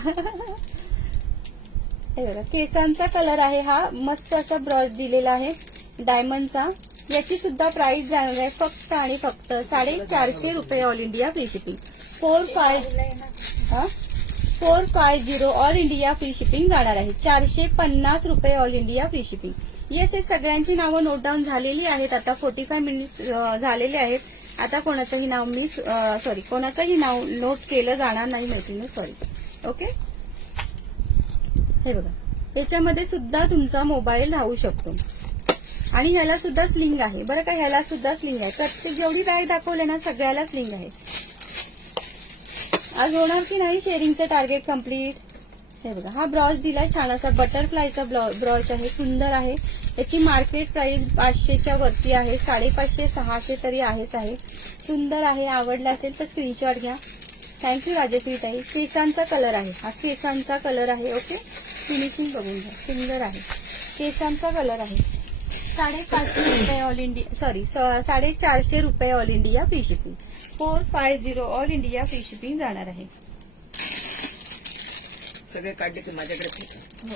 हे बघा, केसांचा कलर आहे. हा मस्त असा ब्रॉच दिलेला आहे डायमंडचा. याची सुद्धा प्राइस जाणार आहे फक्त आणि फक्त 450 रुपये. All India free shipping. 450 all India free shipping जाणार आहे. 450 रुपये all India free shipping. Yes, हे सगळ्यांची नावं नोट डाऊन झालेली आहेत. आता 45 मिनिट्स झालेले आहेत. आता कोणाचंही नाव कोणाचंही नाव नोट केलं जाणार नाही मैत्रिणी, सॉरी. ओके, हे बघा, याच्यामध्ये सुद्धा तुमचा मोबाईल राहू शकतो आणि ह्याला सुद्धा स्लिंग आहे बरं का. ह्याला सुद्धा स्लिंग आहे. प्रत्येक जेवढी बॅग दाखवले ना सगळ्याला स्लिंग आहे. आज होणार की नाही शेअरिंगचं टार्गेट कम्प्लीट. हे बघा, हा ब्रॉच दिलाय छान असा बटरफ्लायचा ब्रॉच आहे. सुंदर आहे. याची मार्केट प्राइस 500च्या वरती आहे. 550 600 तरी आहेच आहे. सुंदर आहे. आवडला असेल तर स्क्रीनशॉट घ्या. थँक्यू राजश्री ताई. केसांचा कलर आहे. हा केसांचा कलर आहे. ओके, फिनिशिंग बघून घ्या. सुंदर आहे. केसांचा कलर आहे. 550 रुपये ऑल इंडिया, 450 रुपये all India free shipping. 450 all India free shipping जाणार आहे. सगळे काढले की माझ्याकडे फेका. हो.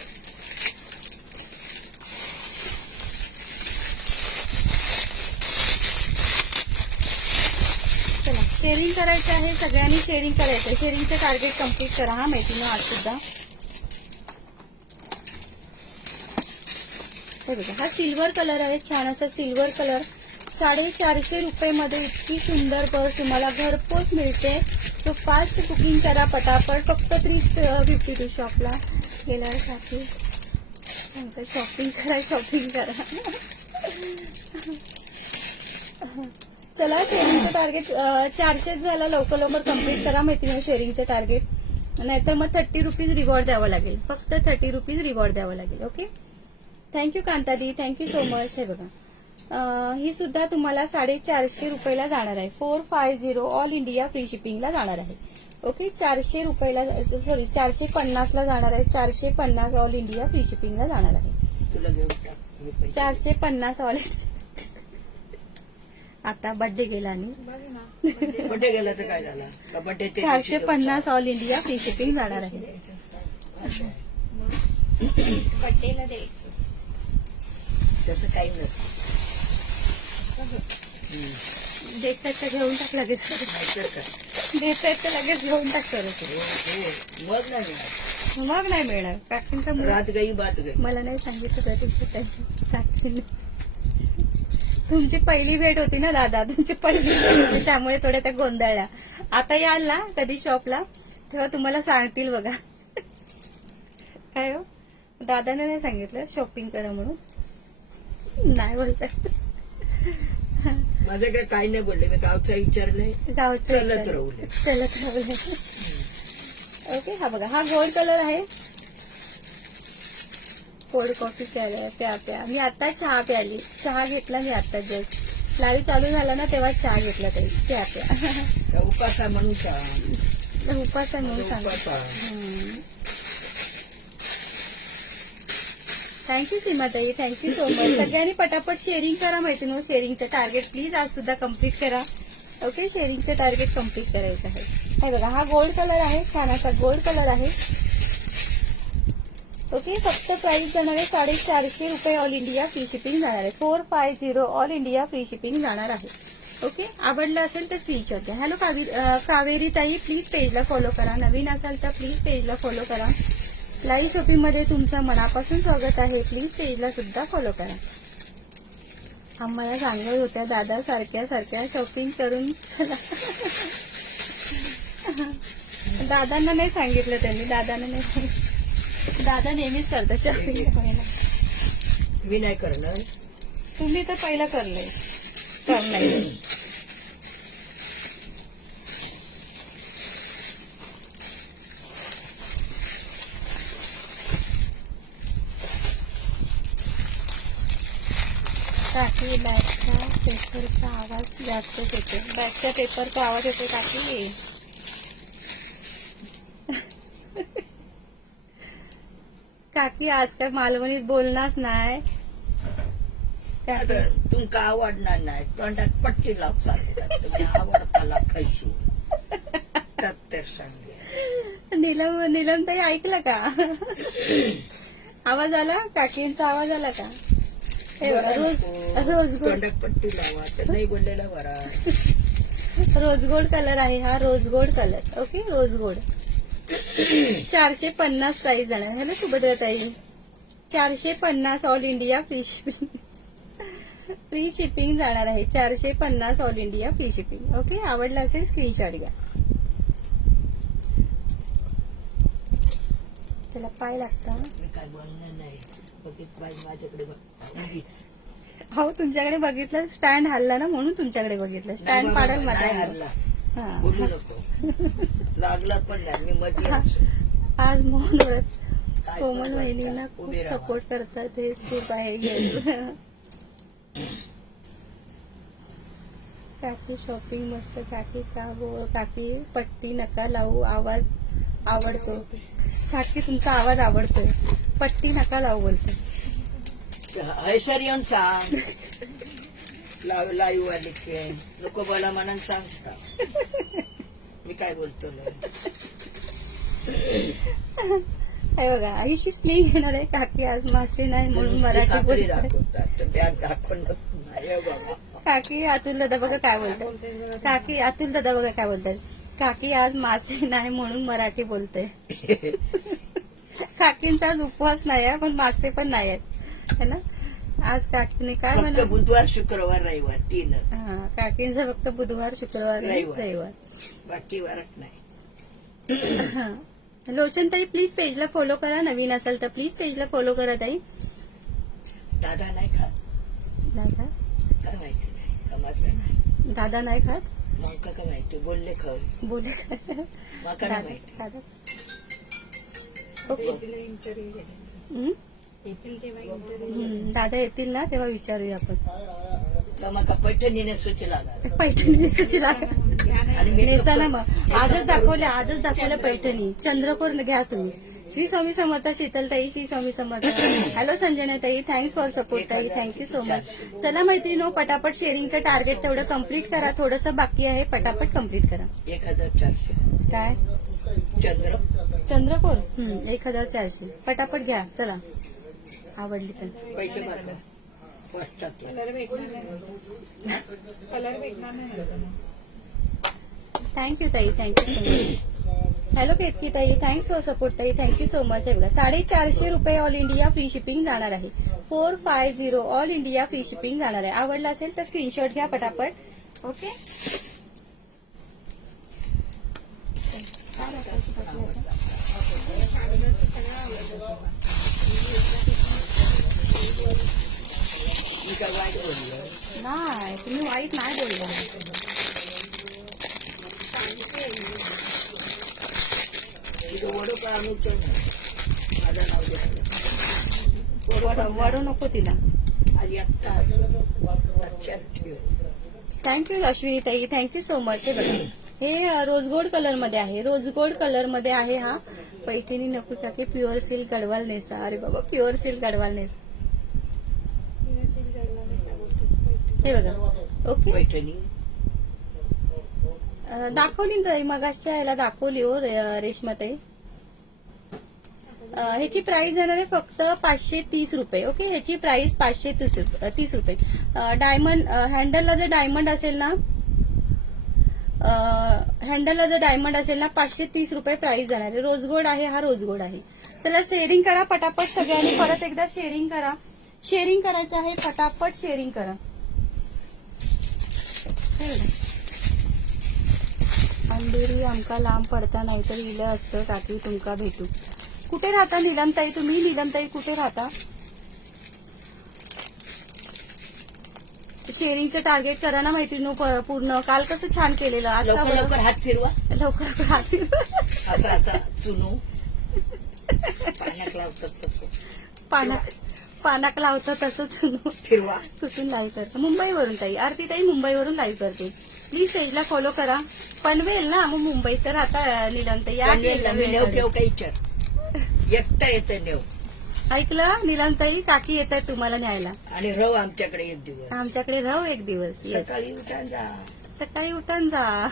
चला, शेअरिंग करायचं आहे. सगळ्यांनी शेअरिंग करायचं आहे. शेअरिंगचं टार्गेट कम्प्लीट करा हा मैत्रिणी आज सुद्धा. हे बघा, हा सिल्वर कलर आहे. छान असा सिल्वर कलर. 450 रुपये मध्ये इतकी सुंदर पर्स तुम्हाला घरपोच मिळते. सो फास्ट बुकिंग करा पटापट. फक्त 350 शॉपला गेल्यावर साठी सांगता शॉपिंग करा. चला, शेअरिंगचं टार्गेट 400 झाला. लवकर कम्प्लीट करा मैत्रिणी शेअरिंगचं टार्गेट. नाहीतर मग 30 रुपीज रिवॉर्ड द्यावं लागेल. फक्त 30 रुपीज रिवॉर्ड द्यावं लागेल. ओके, थँक्यू कांतादी. Thank you so much. हे बघा, ही सुद्धा तुम्हाला 450 रुपयाला जाणार आहे. 450 ऑल इंडिया फ्री शिपिंगला जाणार आहे. ओके, 400 रुपयाला, 450ला जाणार आहे. 450 ऑल इंडिया फ्री शिपिंगला जाणार आहे. तुला घेऊन टाक. 450 ऑल. आता बर्थडे गेला आणि बड्डे गेला तर काय झाला का? Birthday 450 all India free shipping जाणार आहे. बड्डेला द्यायचं तसं काही नसतं. देतात तर घेऊन टाक लगेच. नाहीतर काय. देतात तर लगेच घेऊन टाक सर. मग नाही मिळणार. मग नाही मिळणार. काकींचा रात गई बात गई. मला नाही सांगितलं त्या दिवशी काकीने. तुमची पहिली भेट होती ना दादा, तुमची पहिली भेट होती त्यामुळे थोड्या त्या गोंधळल्या. आता याल ना कधी शॉपला तेव्हा तुम्हाला सांगतील बघा. काय हो, दादाने नाही सांगितलं शॉपिंग करा म्हणून? नाही बोलतात. माझ्याकडे काही नाही बोलले. मी गावचा विचारलंय. गावचं चलत राहुले. चलत राहुले. ओके, हा बघा, हा गोल्ड कलर आहे. कोल्ड कॉफी प्या. मी आता चहा प्याली. चहा घेतला मी आता जस्ट. लाईव्ह चालू झाला ना तेव्हा चहा घेतला ताई. प्या. उपास आहे म्हणून चहा. उपास आहे म्हणून सांगा. थँक्यू सीमाताई. Thank you so much. सगळ्यांनी पटापट शेअरिंग करा मैत्रिणी. शेअरिंगचं टार्गेट प्लीज आज सुद्धा कम्प्लीट करा. ओके, शेअरिंगचं टार्गेट कम्प्लीट करायचं आहे. हे बघा, हा गोल्ड कलर आहे. छान असा गोल्ड कलर आहे. ओके, फक्त प्राइस जाणार आहे 450 रुपये. ऑल इंडिया फ्री शिपिंग जाणार आहे. 450 ऑल इंडिया फ्री शिपिंग जाणार आहे. ओके, आवडलं असेल तर स्क्रीनशॉट द्या. हॅलो कावेरी ताई, प्लीज पेजला फॉलो करा. नवीन असाल तर प्लीज पेजला फॉलो करा. लाईव्ह शॉपिंग मध्ये तुमचं मनापासून स्वागत आहे. प्लीज पेजला सुद्धा फॉलो करा. आम्हाला सांगत होत्या दादा सारख्या शॉपिंग करून चला. दादांना नाही सांगितलं त्यांनी. दादांना नाही सांगितलं. दादा नेहमीच करतात शॉपिंग करायला. मी नाही करणार. तुम्ही तर पहिला करलंय. काकी बॅगच्या पेपरचा आवाज जास्तच येतो. बॅगच्या पेपरचा आवाज येतो काकी. काकी आज काय मालवणीत बोलणारच नाही. काकी आता तुमका आवडणार नाही तोंडात पट्टी लाव चालतात तुम्ही आवडताला खायचो त्यात तर सांगे. नीलम ताई ऐकलं का? आवाज आला काकींचा आवाज आला का? हे बघा, रोज गोल्ड तोंडात पट्टी लावा तर नाही बोललेला बरा. रोज गोल्ड कलर आहे हा. Rose gold colour. Okay rose gold 450 price जाणार है ना सुभद्रा ताई. 450 all India free shipping. Free shipping जाणार आहे. 450 all India free shipping. Okay आवडलं असेल स्क्रीनशॉट घ्या. त्याला पाय लागता. मी काय बोलणार नाही बघित बाई माझ्याकडे बघ उगीच. हो तुमच्याकडे बघितलं स्टँड हल्ला ना म्हणून तुमच्याकडे बघितलं. स्टँड पाडाल नाही माझा. हल्ला हा. बोलू नको लागला पण नाही मी मध्ये असो. आज मोहन काय कोमल करता? वहिनींना खूप उभी राहा. सपोर्ट करतात. हेच खूप आहे. Yes. काकी शॉपिंग मस्त. काकी का बोल. काकी पट्टी नका लावू. आवाज आवडतो. काकी तुमचा आवाज आवडतोय. पट्टी नका लावू बोलते. हैसर येऊन सांग लाईव्ह आले की नको बोला म्हणून सांगता मी काय बोलतो नाही. काय बघा आईशी स्लीव घेणार आहे. काकी आज मासे नाही म्हणून नुसती मराठी साखळी बोलतात. दाखवतात बॅग दाखवून नाही बाबा. काकी अतुल दादा बघा काय बोलतात. काकी अतुल दादा बघा काय बोलतात. काकी आज मासे नाही म्हणून मराठी बोलते. काकींचा आज उपवास नाही आहे पण मासे पण नाही आहेत है ना. आज काकीने काय फक्त म्हणा. बुधवार शुक्रवार रविवार 3 हा काकींचं फक्त बुधवार शुक्रवार आणि रविवार. बाकी वारत नाही. हा. लोचन ताई प्लीज पेजला फॉलो करा. नवीन असेल तर प्लीज पेजला फॉलो करा ताई. दादा नाही खात नाही का काय माहिती नाही समजलं नाही. दादा नाही खात. मग का माहिती बोलले खाऊ बोले मग काय दादा माहिती. दादा ओके. हम्म? दादा येतील ना तेव्हा विचारूया आपण. तर मग पैठणीने सुची लागला पैठणी सुचीला आणि मी नेसा ना मग. आजच दाखवल्या पैठणी. चंद्रकोर घ्या तुम्ही. श्री स्वामी समर्थ शीतलताई. श्री स्वामी समर्थ. हॅलो संजना ताई. थँक्स फॉर सपोर्ट ताई. Thank you so much. चला मैत्रिणीनो पटापट शेअरिंगचं टार्गेट तेवढं कम्प्लीट करा. थोडंसं बाकी आहे. पटापट कम्प्लीट करा. 1400 काय चंद्र चंद्रकोर 1400 पटापट घ्या. चला आवडली पण. पैसे भरला पोस्टातला. कलर भेटणार नाही. थँक्यू ताई. Thank you so much. Hello Ketaki ताई. थँक्स फॉर सपोर्ट ताई. Thank you so much. हे बघा 450 रुपये ऑल इंडिया फ्री शिपिंग जाणार आहे. 450 ऑल इंडिया फ्री शिपिंग जाणार आहे. आवडलं असेल तर स्क्रीनशॉट घ्या पटापट. ओके मी काय वाईट बोललो. नाही तुम्ही वाईट नाही बोलला. तिथं वडू का आणू तर नाही. माझं नाव द्या. वडू नको तिला. आज एकटा असं लक्षात ठेव. थँक्यू अश्विनी ताई. Thank you so much. हे बघा हे रोज गोल्ड कलर मध्ये आहे. रोज गोल्ड कलर मध्ये आहे हा. पैठणी नको काकी प्युअर सिल्क गडवाल नेसा. अरे बाबा प्युअर सिल्क गडवाल नेसा. हे बघा ओके. पैठणी दाखवली ना ताई मगाशच्या याला दाखवली हो रेशमाताई. ह्याची प्राइस जाणार आहे फक्त 530 रुपये. ओके ह्याची प्राइस 530 रुपये. डायमंड हँडलला जर डायमंड असेल ना हँडलला जर डायमंड असेल ना 530 रुपये प्राइस जाणार आहे. रोजगोल्ड आहे हा. रोजगोल्ड आहे. चला शेअरिंग करा पटापट सगळ्यांनी. परत एकदा शेअरिंग करा. शेअरिंग करायचं आहे पटापट. शेअरिंग करा. अंधेरी आमका लांब पडता नाही तर इलं असतं काकी तुमका भेटू. कुठे राहता नीलमताई तुम्ही. नीलमताई कुठे राहता. शेअरिंगचं टार्गेट करा ना मैत्रिणी पूर्ण. काल कसं छान केलेलं. आज का लवकर लवकर हात फिरवा. लवकर हात असा असा चुनू पाण्यात लावतात तसं. पानाक लावतं तसंच फिरवा. कुठून लाईव्ह करतो? मुंबईवरून ताई. आरती ताई मुंबईवरून लाईव्ह करते. प्लीज पेजला फॉलो करा. पनवेल ना, मग मुंबईत तर आता नीलमताई या की एकदा मी वेळ नेव काढून. केव काही विचार. एकटा येतं नेव ऐकलं नीलमताई, काकी येतात तुम्हाला न्यायला. आणि रव आमच्याकडे एक दिवस. आमच्याकडे राहू एक दिवस. Yes. सकाळी उठा जा. सकाळी उठून जा.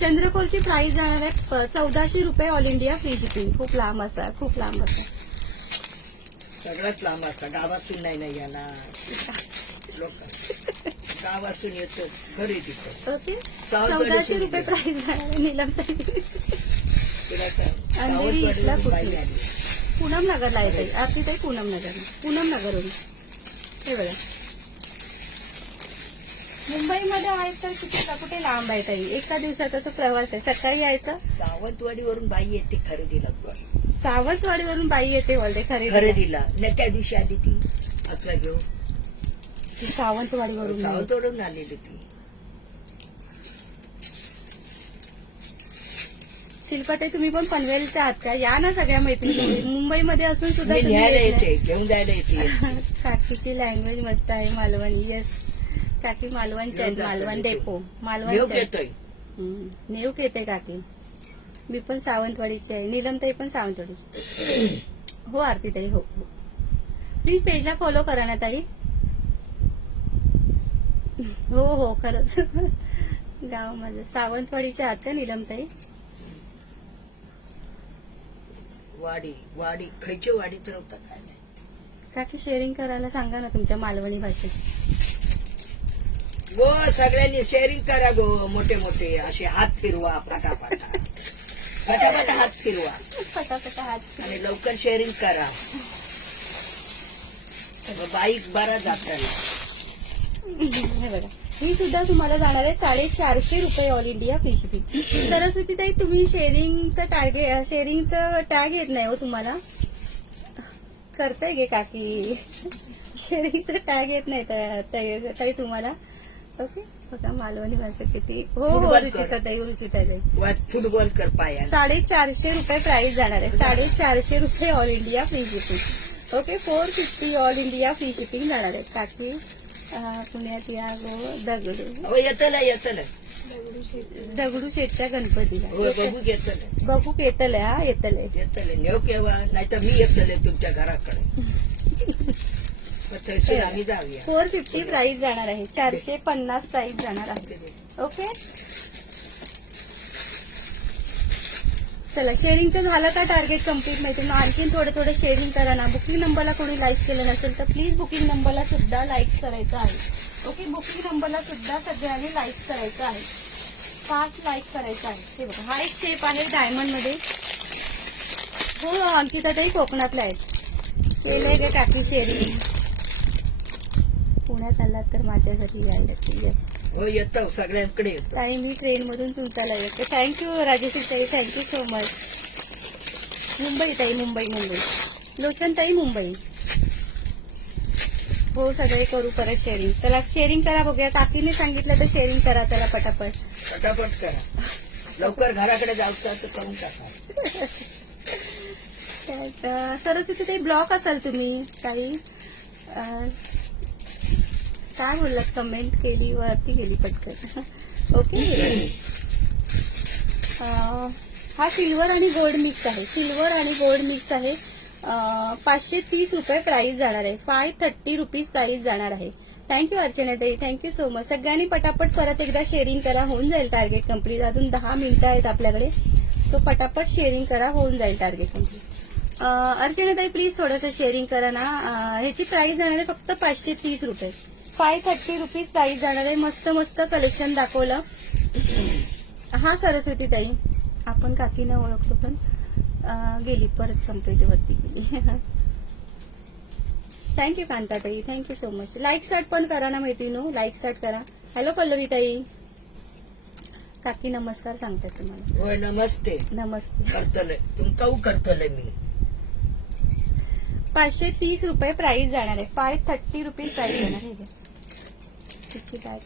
चंद्रकोरची प्राइस जाणार आहे 1400 रुपये ऑल इंडिया फ्री शिपिंग. खूप लांब असा, खूप लांब असा. सगळ्यात लांब असा. गावातून नाही येणार लोक. गावातून येतो खरेदी करतो. ओके, सावंतवाडी 1400 रुपये सुरू प्राइस जाणार आहे नीलमताई. तुला काय अंधेरी इथला सावंतवाडीवरून बाई कुठली? आली. पूनम नगरला येते आरती ताई. पूनम नगरवरून. हे बघा, मुंबईमध्ये आहेत तर कुठे लांब आहे ताई. एका दिवसाचा तो प्रवास आहे. सकाळी यायचं. सावंतवाडीवरून बाई येते खरेदीला. सावंतवाडीवरून बाई येते बोलते खरेदीला न त्या दिवशी आली ती असं घेऊन. सावंतवाडीवरून नाही. सावंतवाडीवरून आलेली ती. शिल्पाताई तुम्ही पण पनवेलच्या आहात का? या ना सगळ्या मैत्रिणी. मुंबईमध्ये असून सुद्धा मी तुम्ही न्यायला येत नाही. येते, घेऊन जायला येते. काकीची लँग्वेज मस्त आहे. मालवणी. येस, काकी मालवणच्या आहेत. घेऊन जातो मालवण मी. डेपो घेऊन मालवणच्या आहेत. येतोय. नेऊक येते काकी. मी पण सावंतवाडीची आहे. नीलमताई पण सावंतवाडीची. हो आरतीताई, हो. प्लीज पेजला फॉलो करा ना ताई. हो हो, खरंच. गाव माझं सावंतवाडीच्या आहात का नीलमताई? वाडी खैची वाडी तर होता काय नाही. काकी शेअरिंग करायला सांगा ना तुमच्या मालवणी भाषेत. गो सगळ्यांनी शेअरिंग करा गो. मोठे मोठे असे हात फिरवा. पटापटा पटापटा हात फिरवा पटापटा हात. आणि लवकर शेअरिंग करा. बाईक बरा जाता. हे बघा, ही सुद्धा तुम्हाला जाणार आहे 450 रुपये all India free shipping. Saraswati ताई, तुम्ही शेअरिंगचं टॅग येत नाही हो तुम्हाला. करताय गे काकी. शेअरिंगचं टॅग येत नाही ताई तुम्हाला. ओके, बघा मालवणी भाषा किती. हो हो, फुटबॉल रुचिता ताई, रुचिता ताई. वाच फुटबॉल कर पाया. 450 रुपये प्राइस जाणार आहे. 450 रुपये all India free shipping. Okay, 450 all India free shipping जाणार आहे. काकी पुण्यात या गो. दगडू येतल दगडू शेठच्या गणपतीला. बघू घेतल. बघू येतलंय. हा, येतलंय. येतले नेव केव्हा नाही तर मी येतले तुमच्या घराकडे. तहसील आम्ही जाऊया. 450 प्राइस जाणार आहे. 450 प्राइस जाणार आहे. ओके, चला शेअरिंगचं झालं का टार्गेट कम्प्लीट? माहिती आणखीन थोडं शेअरिंग करा ना. बुकिंग नंबरला कोणी लाईक केलं नसेल तर प्लीज बुकिंग नंबरला सुद्धा लाईक करायचं आहे. ओके, बुकिंग नंबरला सुद्धा सगळ्यांनी लाईक करायचं आहे. 5 लाईक करायचं आहे. हे बघा, हा एक शेप आहे डायमंड मध्ये. हो, अंकिताताई कोकणातल्या आहेत. केलंय गे काकी शेअरिंग. पुण्यात आलात तर माझ्या घरी यायला लागते. येस हो येतो, सगळ्यांकडे येतो. ताई, मी ट्रेन मधून तुमच्याला येते. थँक्यू राजेश्री ताई, थँक्यू सो मच. मुंबई ताई, मुंबई. लोचन ताई, मुंबई. हो, सगळे करू परत शेअरिंग. चला शेअरिंग करा, बघूया. काकीने सांगितलं तर शेअरिंग करा. चला पटापट पटापट करा. लवकर घराकडे जायचं तर करून टाका. सरस्वती ताई, ब्लॉक असाल तुम्ही काही. काय बोललात? कमेंट केली वरती गेली पटकन. ओके, हा सिल्वर आणि गोल्ड मिक्स आहे. सिल्वर आणि गोल्ड मिक्स आहे. 530 रुपये प्राइस जाणार आहे. 530 रुपीज प्राइस जाणार आहे. थँक्यू अर्चनाताई, थँक्यू सो मच. सगळ्यांनी पटापट परत एकदा शेअरिंग करा. होऊन जाईल टार्गेट कम्प्लीट. अजून 10 मिनिटं आहेत आपल्याकडे. सो पटापट शेअरिंग करा, होऊन जाईल टार्गेट कम्प्लीट. अर्चनाताई, प्लीज थोडंसं शेअरिंग करा ना. ह्याची प्राइस जाणार आहे फक्त 530 रुपये. 530 रुपीज प्राइस जाणार आहे. मस्त मस्त कलेक्शन दाखवलं. हा सरस्वती ताई, आपण काकीना ओळखतो पण गेली परत कम्प्लीट वरती गेली. थँक्यू कांताताई, thank you so much. Like start पण करा ना मैत्रिणो, लाईक स्टार्ट करा. हॅलो पल्लवी ताई, काकी नमस्कार सांगतात तुम्हाला. होय नमस्ते. नमस्ते. करतले तुमकाऊ करतले मी. 530 रुपये प्राइस जाणार आहे. 530 रुपीज प्राइस जाणार आहे. तिची काय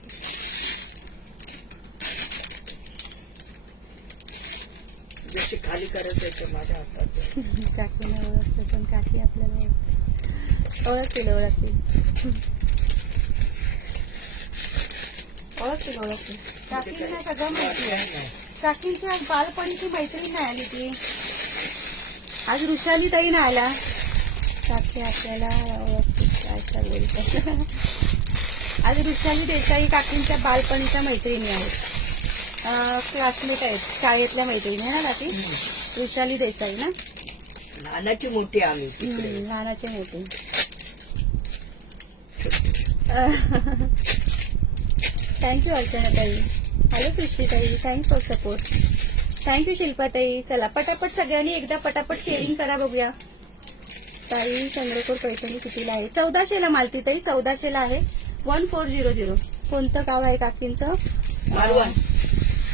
अशी खाली करत येते माझ्या हातात. काकीला ओळखते पण काकी आपल्याला ओळखतील ओळखतील काकींना सगळं माहिती आहे. काकींच्या बालपणीची मैत्रीण नाही आली ती. आज ऋषाली ताई नाही आला. काकी आपल्याला ओळखतील काय काय बोलतात. आज ऋषाली देसाई काकींच्या बालपणीच्या मैत्रिणी आहेत. क्लासमेट आहेत, शाळेतल्या मैत्रिणी आहे ना काकी. ऋषाली देसाई ना. लहानाची मोठी आम्ही तिकडे. लहानाच्या मैत्रिणी. थँक्यू अर्चना ताई. हॅलो सृष्टी ताई, thanks for support. Thank you Shilpa ताई. चला पटापट सगळ्यांनी एकदा पटापट शेअरिंग करा बघूया. ताई चंद्रपूर पैठणी कितीला आहे? 1400ला मालती ताई, 1400ला आहे. 1400. कोणतं गाव आहे काकींचं? मालवण.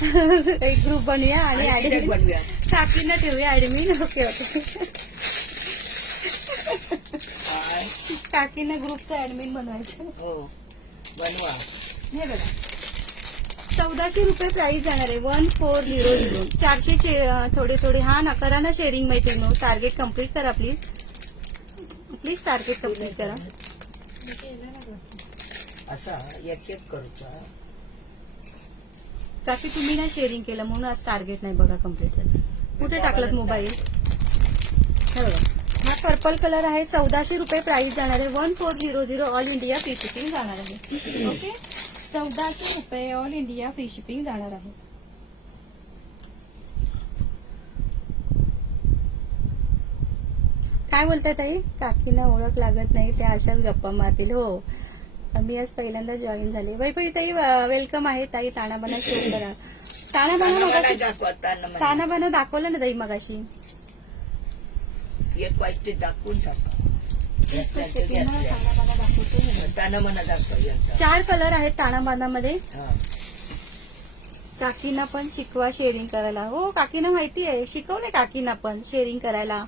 एक ग्रुप बनवूया आणि आणि तिथेच ऍडमिन बनवूया. काकींना ठेवूया ऍडमिन. Okay okay. काय? काकींना ग्रुपचं ऍडमिन बनवायचं. हो बनवा. हे बघा 1400 रुपये प्राइस जाणार आहे. 1400. 400 थोडे थोडे. हा ना करा ना शेअरिंग मैत्रिणी. टार्गेट कम्प्लीट करा प्लीज. प्लीज टार्गेट कम्प्लीट करा. असा एक एक करूचा. काकी तुम्ही ना शेअरिंग केलं म्हणून आज टार्गेट नाही बघा कम्प्लीट झालं. कुठे टाकलात मोबाईल? हे बघा हा पर्पल कलर आहे. 1400 रुपये प्राइस जाणार आहे. 1400 ऑल इंडिया फ्री शिपिंग जाणार आहे. ओके 1400 रुपये ऑल इंडिया फ्री शिपिंग जाणार आहे. काय बोलताय ताई? काकींना ओळख लागत नाही, त्या अशाच गप्पा मारतील. हो मी आज पहिल्यांदा जॉईन झाले. वैभवी ताई वेलकम आहे. ताई तानाबाना शो करा. तानाबाना मगाशी तानाबाना दाखवलं ना ताई मगाशी. एक वाजते दाखवून टाका. तानाबाना दाखवतो. ताना मना दाखव. 4 कलर आहेत तानाबानामध्ये. हा. काकींना पण शिकवा शेअरिंग करायला. हो काकींना माहिती आहे, शिकवले काकींना पण शेअरिंग करायला.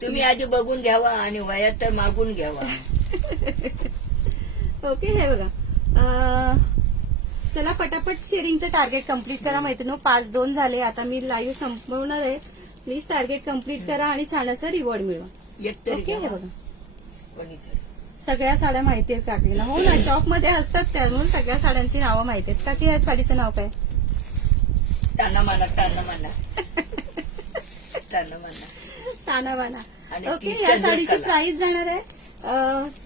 तुम्ही आधी बघून घ्यावा आणि वयात तर मागून घ्यावा. ओके हे बघा चला पटापट शेअरिंगचं टार्गेट कम्प्लीट करा मैत्रिणी. 5-2 झाले. आता मी लाईव्ह संपवणार आहे. प्लीज टार्गेट कम्प्लीट करा आणि छान असं रिवॉर्ड मिळवा. एक तरी ओके हे घ्यावा. बघा कोणीतरी. सगळ्या साड्या माहिती आहेत काकीला. हो ना शॉप मध्ये असतात त्यामुळे सगळ्या साड्यांची नावं माहिती आहेत. काकी या साडीचं नाव काय? ताना मना ताना मना ताना मना. तानाबाना. आणि ओके ती या साडीची चंद्रकला. प्राइस जाणार आहे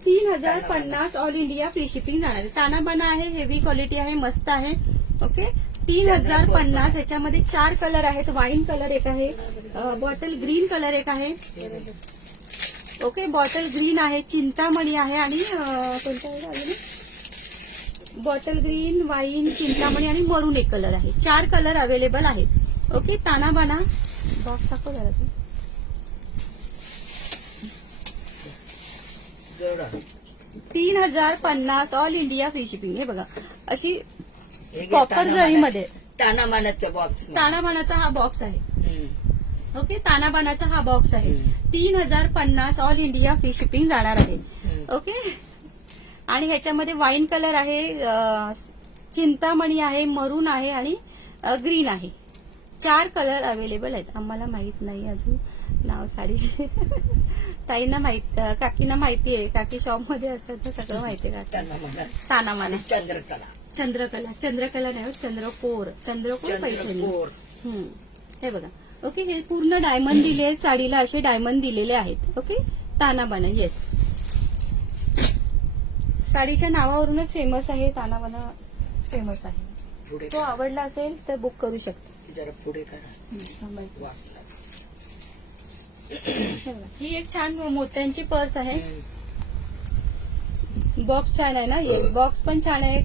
3050 ऑल इंडिया फ्री शिपिंग जाणार आहे. तानाबाना आहे, हेवी क्वालिटी आहे, मस्त आहे. ओके 3050. ह्याच्यामध्ये 4 कलर आहेत. वाईन कलर एक आहे, बॉटल ग्रीन कलर एक आहे. ओके बॉटल ग्रीन आहे, चिंतामणी आहे आणि कोणता बॉटल ग्रीन, वाईन, चिंतामणी आणि मरून एक कलर आहे. 4 कलर अवेलेबल आहेत. ओके तानाबाना बॉक्स दाखव जरा तू. जोडा. 3050 ऑल इंडिया फ्री शिपिंग. हे बघा अशी हे घे कॉपर ताना जरीमध्ये. ताना मानाचा बॉक्स. तानाबानाचा हा बॉक्स आहे. ओके तानाबानाचा हा बॉक्स आहे. 3050 ऑल इंडिया फ्री शिपिंग जाणार आहे. ओके आणि ह्याच्यामध्ये वाईन कलर आहे, चिंतामणी आहे, मरून आहे आणि ग्रीन आहे. 4 कलर अवेलेबल आहेत. आम्हाला माहित नाही अजून नाव साडीचे. ताईंना माहित, काकींना माहिती आहे. काकी शॉप मध्ये असतात तर सगळं माहिती आहे काकी. ताना मना. तानाबाना. चंद्रकला. चंद्रकला नाही चंद्रकोर पैठणी. चंद्रकोर. हे बघा. ओके हे पूर्ण डायमंड दिले आहेत साडीला, असे डायमंड दिलेले आहेत. ओके तानाबाना. येस साडीच्या नावावरूनच फेमस आहे. तानाबाना फेमस आहे. पुढे तो आवडला असेल तर बुक करू शकता. जरा पुढे करा. वाकला. हे बघा. ही एक छान मोत्यांची पर्स आहे. बॉक्स छान आहे ना. येस बॉक्स पण छान आहे.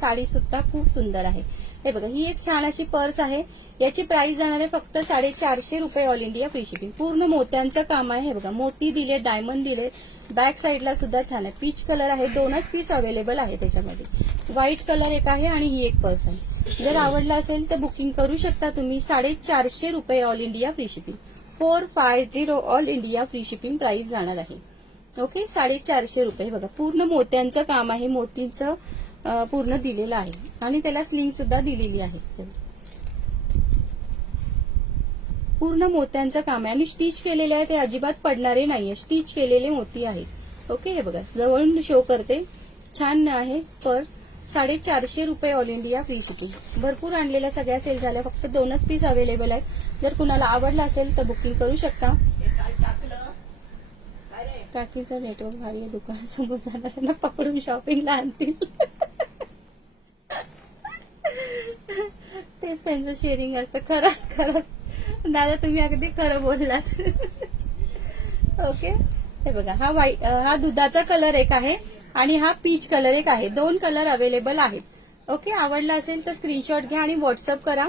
साडी सुद्धा खूप सुंदर आहे. हे बघा ही एक छान अशी पर्स आहे. याची प्राइस जाणार आहे फक्त 450 रुपये ऑल इंडिया फ्री शिपिंग. पूर्ण मोत्यांचं काम आहे. हे बघा मोती दिले, डायमंड दिले. बॅक साईडला सुद्धा छान आहे. पीच कलर आहे. 2च पीस अवेलेबल आहे त्याच्यामध्ये. व्हाईट कलर एक आहे आणि ही एक पर्स आहे. जर आवडला असेल तर बुकिंग करू शकता तुम्ही. 450 रुपये all India free shipping. 450 all India free shipping price जाणार आहे. ओके 450 रुपये. बघा पूर्ण मोत्यांचं काम आहे. मोतीचं पूर्ण दिलेलं आहे आणि त्याला स्लिंग सुद्धा दिलेली आहे. पूर्ण मोत्यांचं काम आहे आणि स्टिच केलेले आहे, ते अजिबात पडणारे नाहीये, स्टिच केलेले मोती आहेत. ओके, हे बघा जवळून शो करते, छान आहे पर्स. 450 रुपये ऑल इंडिया फ्री शिपिंग. भरपूर आणलेल्या सगळ्या सेल झाल्या, फक्त 2च पीस अवेलेबल आहेत. जर कुणाला आवडला असेल तर बुकिंग करू शकता. काकीचा नेटवर्क भारी आहे, दुकानासमोर जाणाऱ्यांना पकडून शॉपिंगला आणतील. तेच त्यांचं शेअरिंग असतं. खरंच खरंच दादा, तुम्ही अगदी खरं बोललात. ओके, हे बघा हा दुधाचा कलर एक आहे आणि हा पीच कलर एक आहे. 2 कलर अवेलेबल आहेत. ओके, आवडला असेल तर स्क्रीनशॉट घ्या आणि व्हॉट्सअप करा.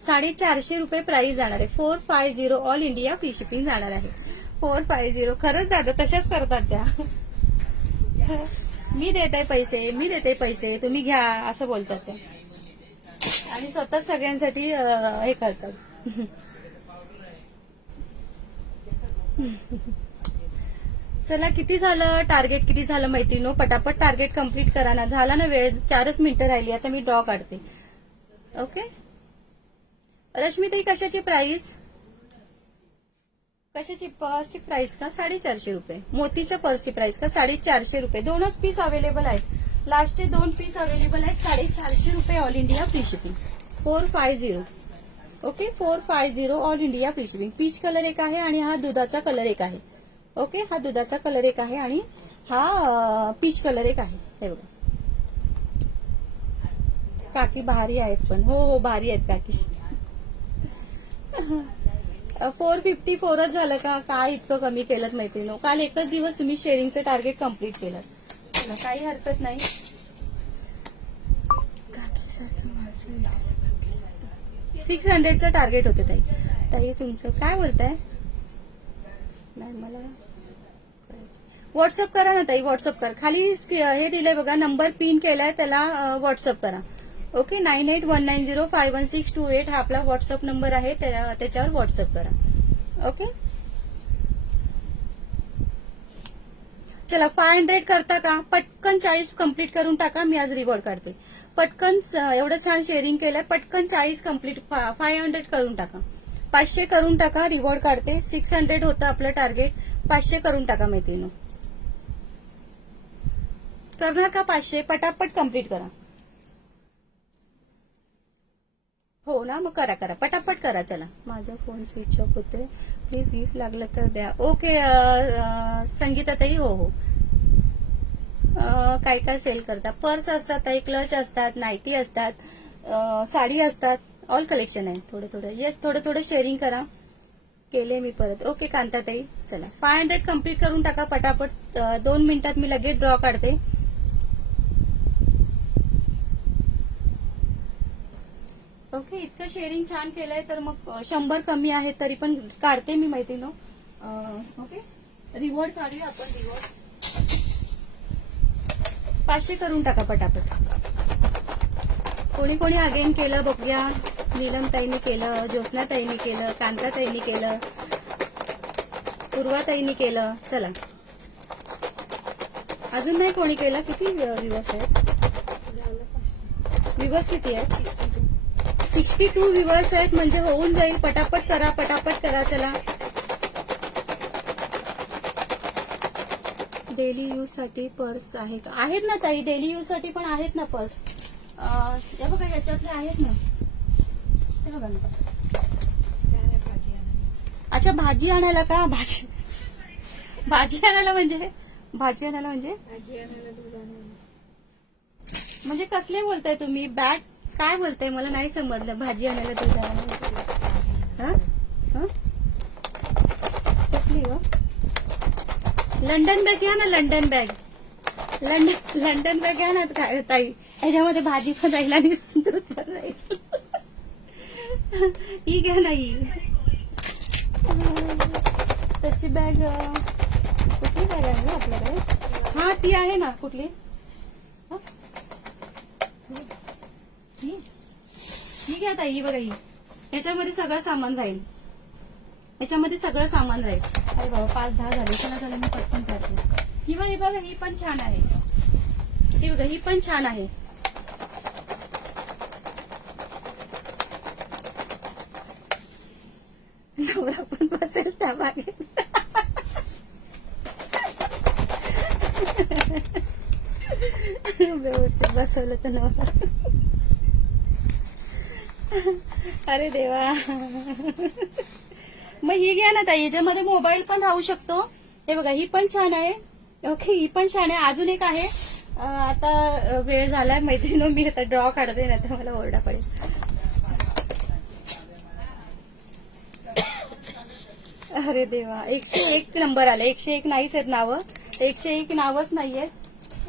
450 रुपये प्राइस जाणार आहे. 450 ऑल इंडिया फ्री शिपिंग जाणार आहे. 450. खरंच दादा तशाच करतात त्या. मी देते पैसे तुम्ही घ्या असं बोलतात त्या आणि स्वतः सगळ्यांसाठी हे करतात. चला, किती झालं टार्गेट, किती झालं मैत्रिणीनो, पटापट टार्गेट कंप्लीट करा ना. झाला ना वेळ, 4च मिनिटं राहिली. आता मी ड्रॉ काढते. ओके, रश्मीताई कशाची प्राइस, कशाची पर्सची प्राइस का 450 रुपये. मोतीच्या पर्सची प्राइस का 450 रुपये. 2च पीस अवेलेबल आहेत. लास्टचे 2 पीस अवेलेबल आहेत. 450 रुपये all India free shipping. 450. Okay, 450 all India free shipping. Peach colour एक आहे आणि हा दुधाचा कलर एक आहे. ओके, हा दुधाचा कलर एक आहे आणि हा पीच कलर एक आहे. हे बघा, काकी भारी आहेत पण. हो भारी आहेत काकी. 454च झालं का, काय इतकं कमी केलं मैत्रिणी. काल एकच दिवस तुम्ही शेअरिंगचं टार्गेट कम्प्लीट केलं, काही हरकत नाही. काकी सारखं माणसं भेटायला 600चं टार्गेट होते ताई तुमचं. काय बोलताय नाही, मला व्हॉट्सअप करा ना ताई, व्हॉट्सअप करा. खाली हे दिलंय बघा, नंबर पिन केलाय, त्याला व्हॉट्सअप करा. ओके, 9819051628 हा आपला व्हॉट्सअप नंबर आहे, त्याच्यावर व्हॉट्सअप करा. ओके, चला 500 करता का, पटकन 40 कंप्लीट करून टाका. मी आज रिवॉर्ड काढते. पटकन एवढं छान शेअरिंग केलंय, पटकन 40 कंप्लीट, 500 करून टाका. 500 करून टाका, रिवॉर्ड काढते. 600 होतं आपलं टार्गेट, 500 करून टाका मैत्रिणी. करणार का 500? पटापट कंप्लीट करा. हो ना, मग करा पटापट करा. चला, माझा फोन स्विच ऑफ होतोय, प्लीज गिफ्ट लागलं तर द्या. ओके संगीताताई, हो. काय सेल करता, पर्स असतात ताई, क्लच असतात, नाईटी असतात, साडी असतात, ऑल कलेक्शन आहे. थोडं येस, थोडं शेअरिंग करा. केले मी परत. ओके कांताताई, चला 500 कंप्लीट करून टाका पटापट. 2 मिनिटात मी लगेच ड्रॉ काढते. ओके, इतकं शेअरिंग छान केलंय तर मग 100 कमी आहे तरी पण काढते मी मैत्रिणी. ओके, रिवॉर्ड काढूया आपण. रिवॉर्ड 500 करून टाका पटापट. कोणी अगेन केलं बघूया. नीलमताईंनी केलं, ज्योत्नाताईंनी केलं, कांताताईंनी केलं, पूर्वाताईंनी केलं. चला, अजून नाही कोणी केलं. किती व्ह्यूअर्स आहेत, व्ह्यूअर्स किती आहेत? 62 व्ह्यूअर्स आहेत, म्हणजे होऊन जाईल. पटापट करा. चला, डेली यूज साठी पर्स आहे का? आहेत ना ताई, डेली यूज साठी पण आहेत ना पर्स. हे बघा, ह्याच्यातले आहेत ना, हे बघा ना. अच्छा, भाजी आणायला का? भाजी आणायला म्हणजे कसले बोलताय तुम्ही? बॅग काय बोलताय, मला नाही समजलं. भाजी आणायला दूध आणायला कसली हो? लंडन बॅग घ्या ना, लंडन बॅग घ्या ना ताई. ह्याच्यामध्ये भाजी पण राहील आणि दूध पण राहील. ही घ्या ना, ही तशी बॅग. कुठली बॅग आहे आपल्याकडे? हा, ती आहे ना. कुठली? ही घ्या ताई, ही बघा. ही ह्याच्यामध्ये सगळं सामान राहील. अरे बाबा, 5-10 झाले. चला मी पटकन करते. ही बघा, ही पण छान आहे. ही पण छान आहे. नवरा पण बसेल त्या मागे. व्यवस्थित बसवलं तर नवरा. अरे देवा. मग ही घ्या ना ताई, याच्यामध्ये मोबाईल पण राहू शकतो. हे बघा, ही पण छान आहे. ओके, ही पण छान आहे. अजून एक आहे. आता वेळ झालाय मैत्रिणी, मी आता ड्रॉ काढते ना, तर मला ओरडा पडेल. अरे देवा, 101 नंबर आले. 101 नाहीच आहेत नावं, 101 नावच नाहीये.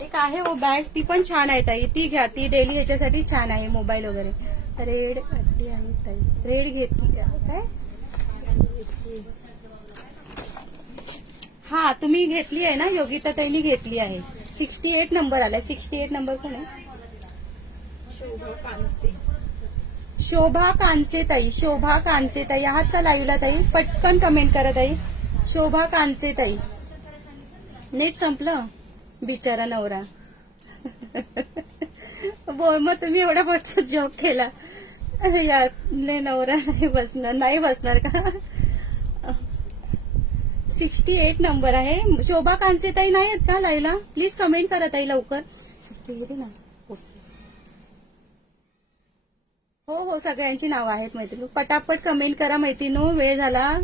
एक आहे वो बॅग, ती पण छान आहे ताई, ती घ्या. ती डेली ह्याच्यासाठी छान आहे, मोबाईल वगैरे. रेड आली आहे ताई, रेड घेतली काय? हा, तुम्ही घेतली आहे ना, योगिता ताईनी घेतली आहे. 68 नंबर आलाय. 68 नंबर कोण आहे? शोभा कानसे. शोभा कानसे ताई. शोभा कानसे ताई आहात का लाईव्हला ताई? पटकन कमेंट करा ताई. शोभा कानसे ताई. नेट संपलं, बिचारा नवरा. बोल, मग तुम्ही एवढा मोठा जॉब केला, यातले नवरा नाही बसणार का? 68 नंबर आहे. शोभा कानसे ताई नाही आहेत का लाईव्हला? प्लीज कमेंट करा ताई लवकर. ना, हो हो, सगळ्यांची नावं आहेत मैत्रिणी. पटापट कमेंट करा मैत्रिणी, वेळ झाला.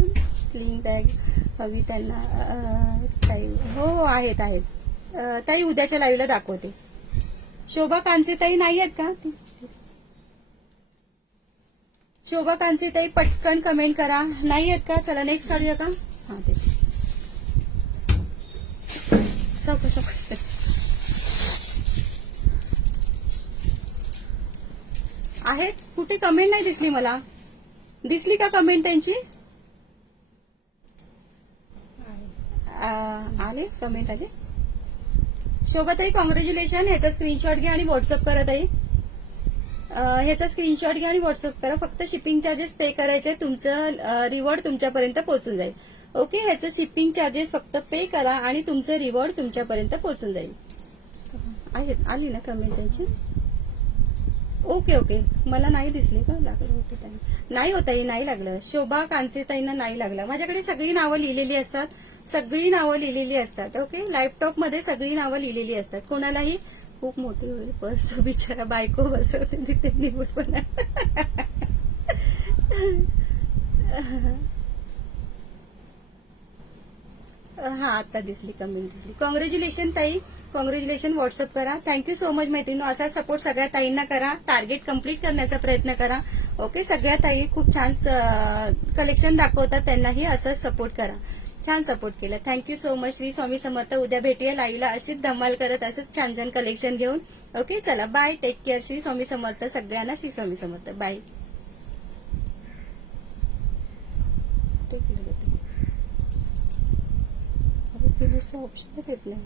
लिंक टॅग हवी त्यांना. ताई हो हो, आहेत आहेत ताई, उद्याच्या लाईव्हला दाखवते. शोभा कानसे ताई नाही आहेत का? शोभा कानसे ताई पटकन कमेंट करा. नाही आहेत का? चला नेक्स्ट काढूया का? हा, ते आहेत. कुठे कमेंट नाही दिसली मला. दिसली का कमेंट त्यांची? आले कमेंट आले. शोभाताई कॉंग्रॅच्युलेशन. ह्याचा स्क्रीनशॉट घ्या आणि व्हॉट्सअप करा ताई. ह्याचा स्क्रीनशॉट घ्या आणि व्हॉट्सअप करा. फक्त शिपिंग चार्जेस पे करायचे, तुमचं रिवॉर्ड तुमच्यापर्यंत पोहोचून जाईल. ओके, ह्याचं शिपिंग चार्जेस फक्त पे करा आणि तुमचं रिवॉर्ड तुमच्यापर्यंत पोहोचून जाईल. आहेत, आली ना कमेंट त्यांची? ओके ओके, मला नाही दिसली का? लागलं होतं त्यांना. नाही होताही, नाही लागलं. शोभा कानसेताईंना नाही लागलं. माझ्याकडे सगळी नावं लिहिलेली असतात, सगळी नावं लिहिलेली असतात. ओके, लॅपटॉप मध्ये सगळी नावं लिहिलेली असतात. कोणालाही खूप मोठी होईल पर्स, बिचारा बायको बसवते तिथे निवड पण. हा, आता दिसली कमेंट दिसली. कॉंग्रॅच्युलेशन ताई, कॉंग्रॅच्युलेशन. व्हॉट्सअप करा. थँक्यू सो मच मैत्रिणी. असा सपोर्ट सगळ्या ताईंना करा. टार्गेट कम्प्लीट करण्याचा प्रयत्न करा. ओके, सगळ्या ताई खूप छान कलेक्शन दाखवतात, त्यांनाही असंच सपोर्ट करा. छान सपोर्ट केलं. Thank you so much. Shri Swami Samarth. उद्या भेटूया लाईव्हला अशीच धमाल करत, असंच छान छान कलेक्शन घेऊन. ओके, चला bye, take care. Shri Swami समर्थ सगळ्यांना. श्री स्वामी समर्थ. बाय. ऑप्शन येत नाही.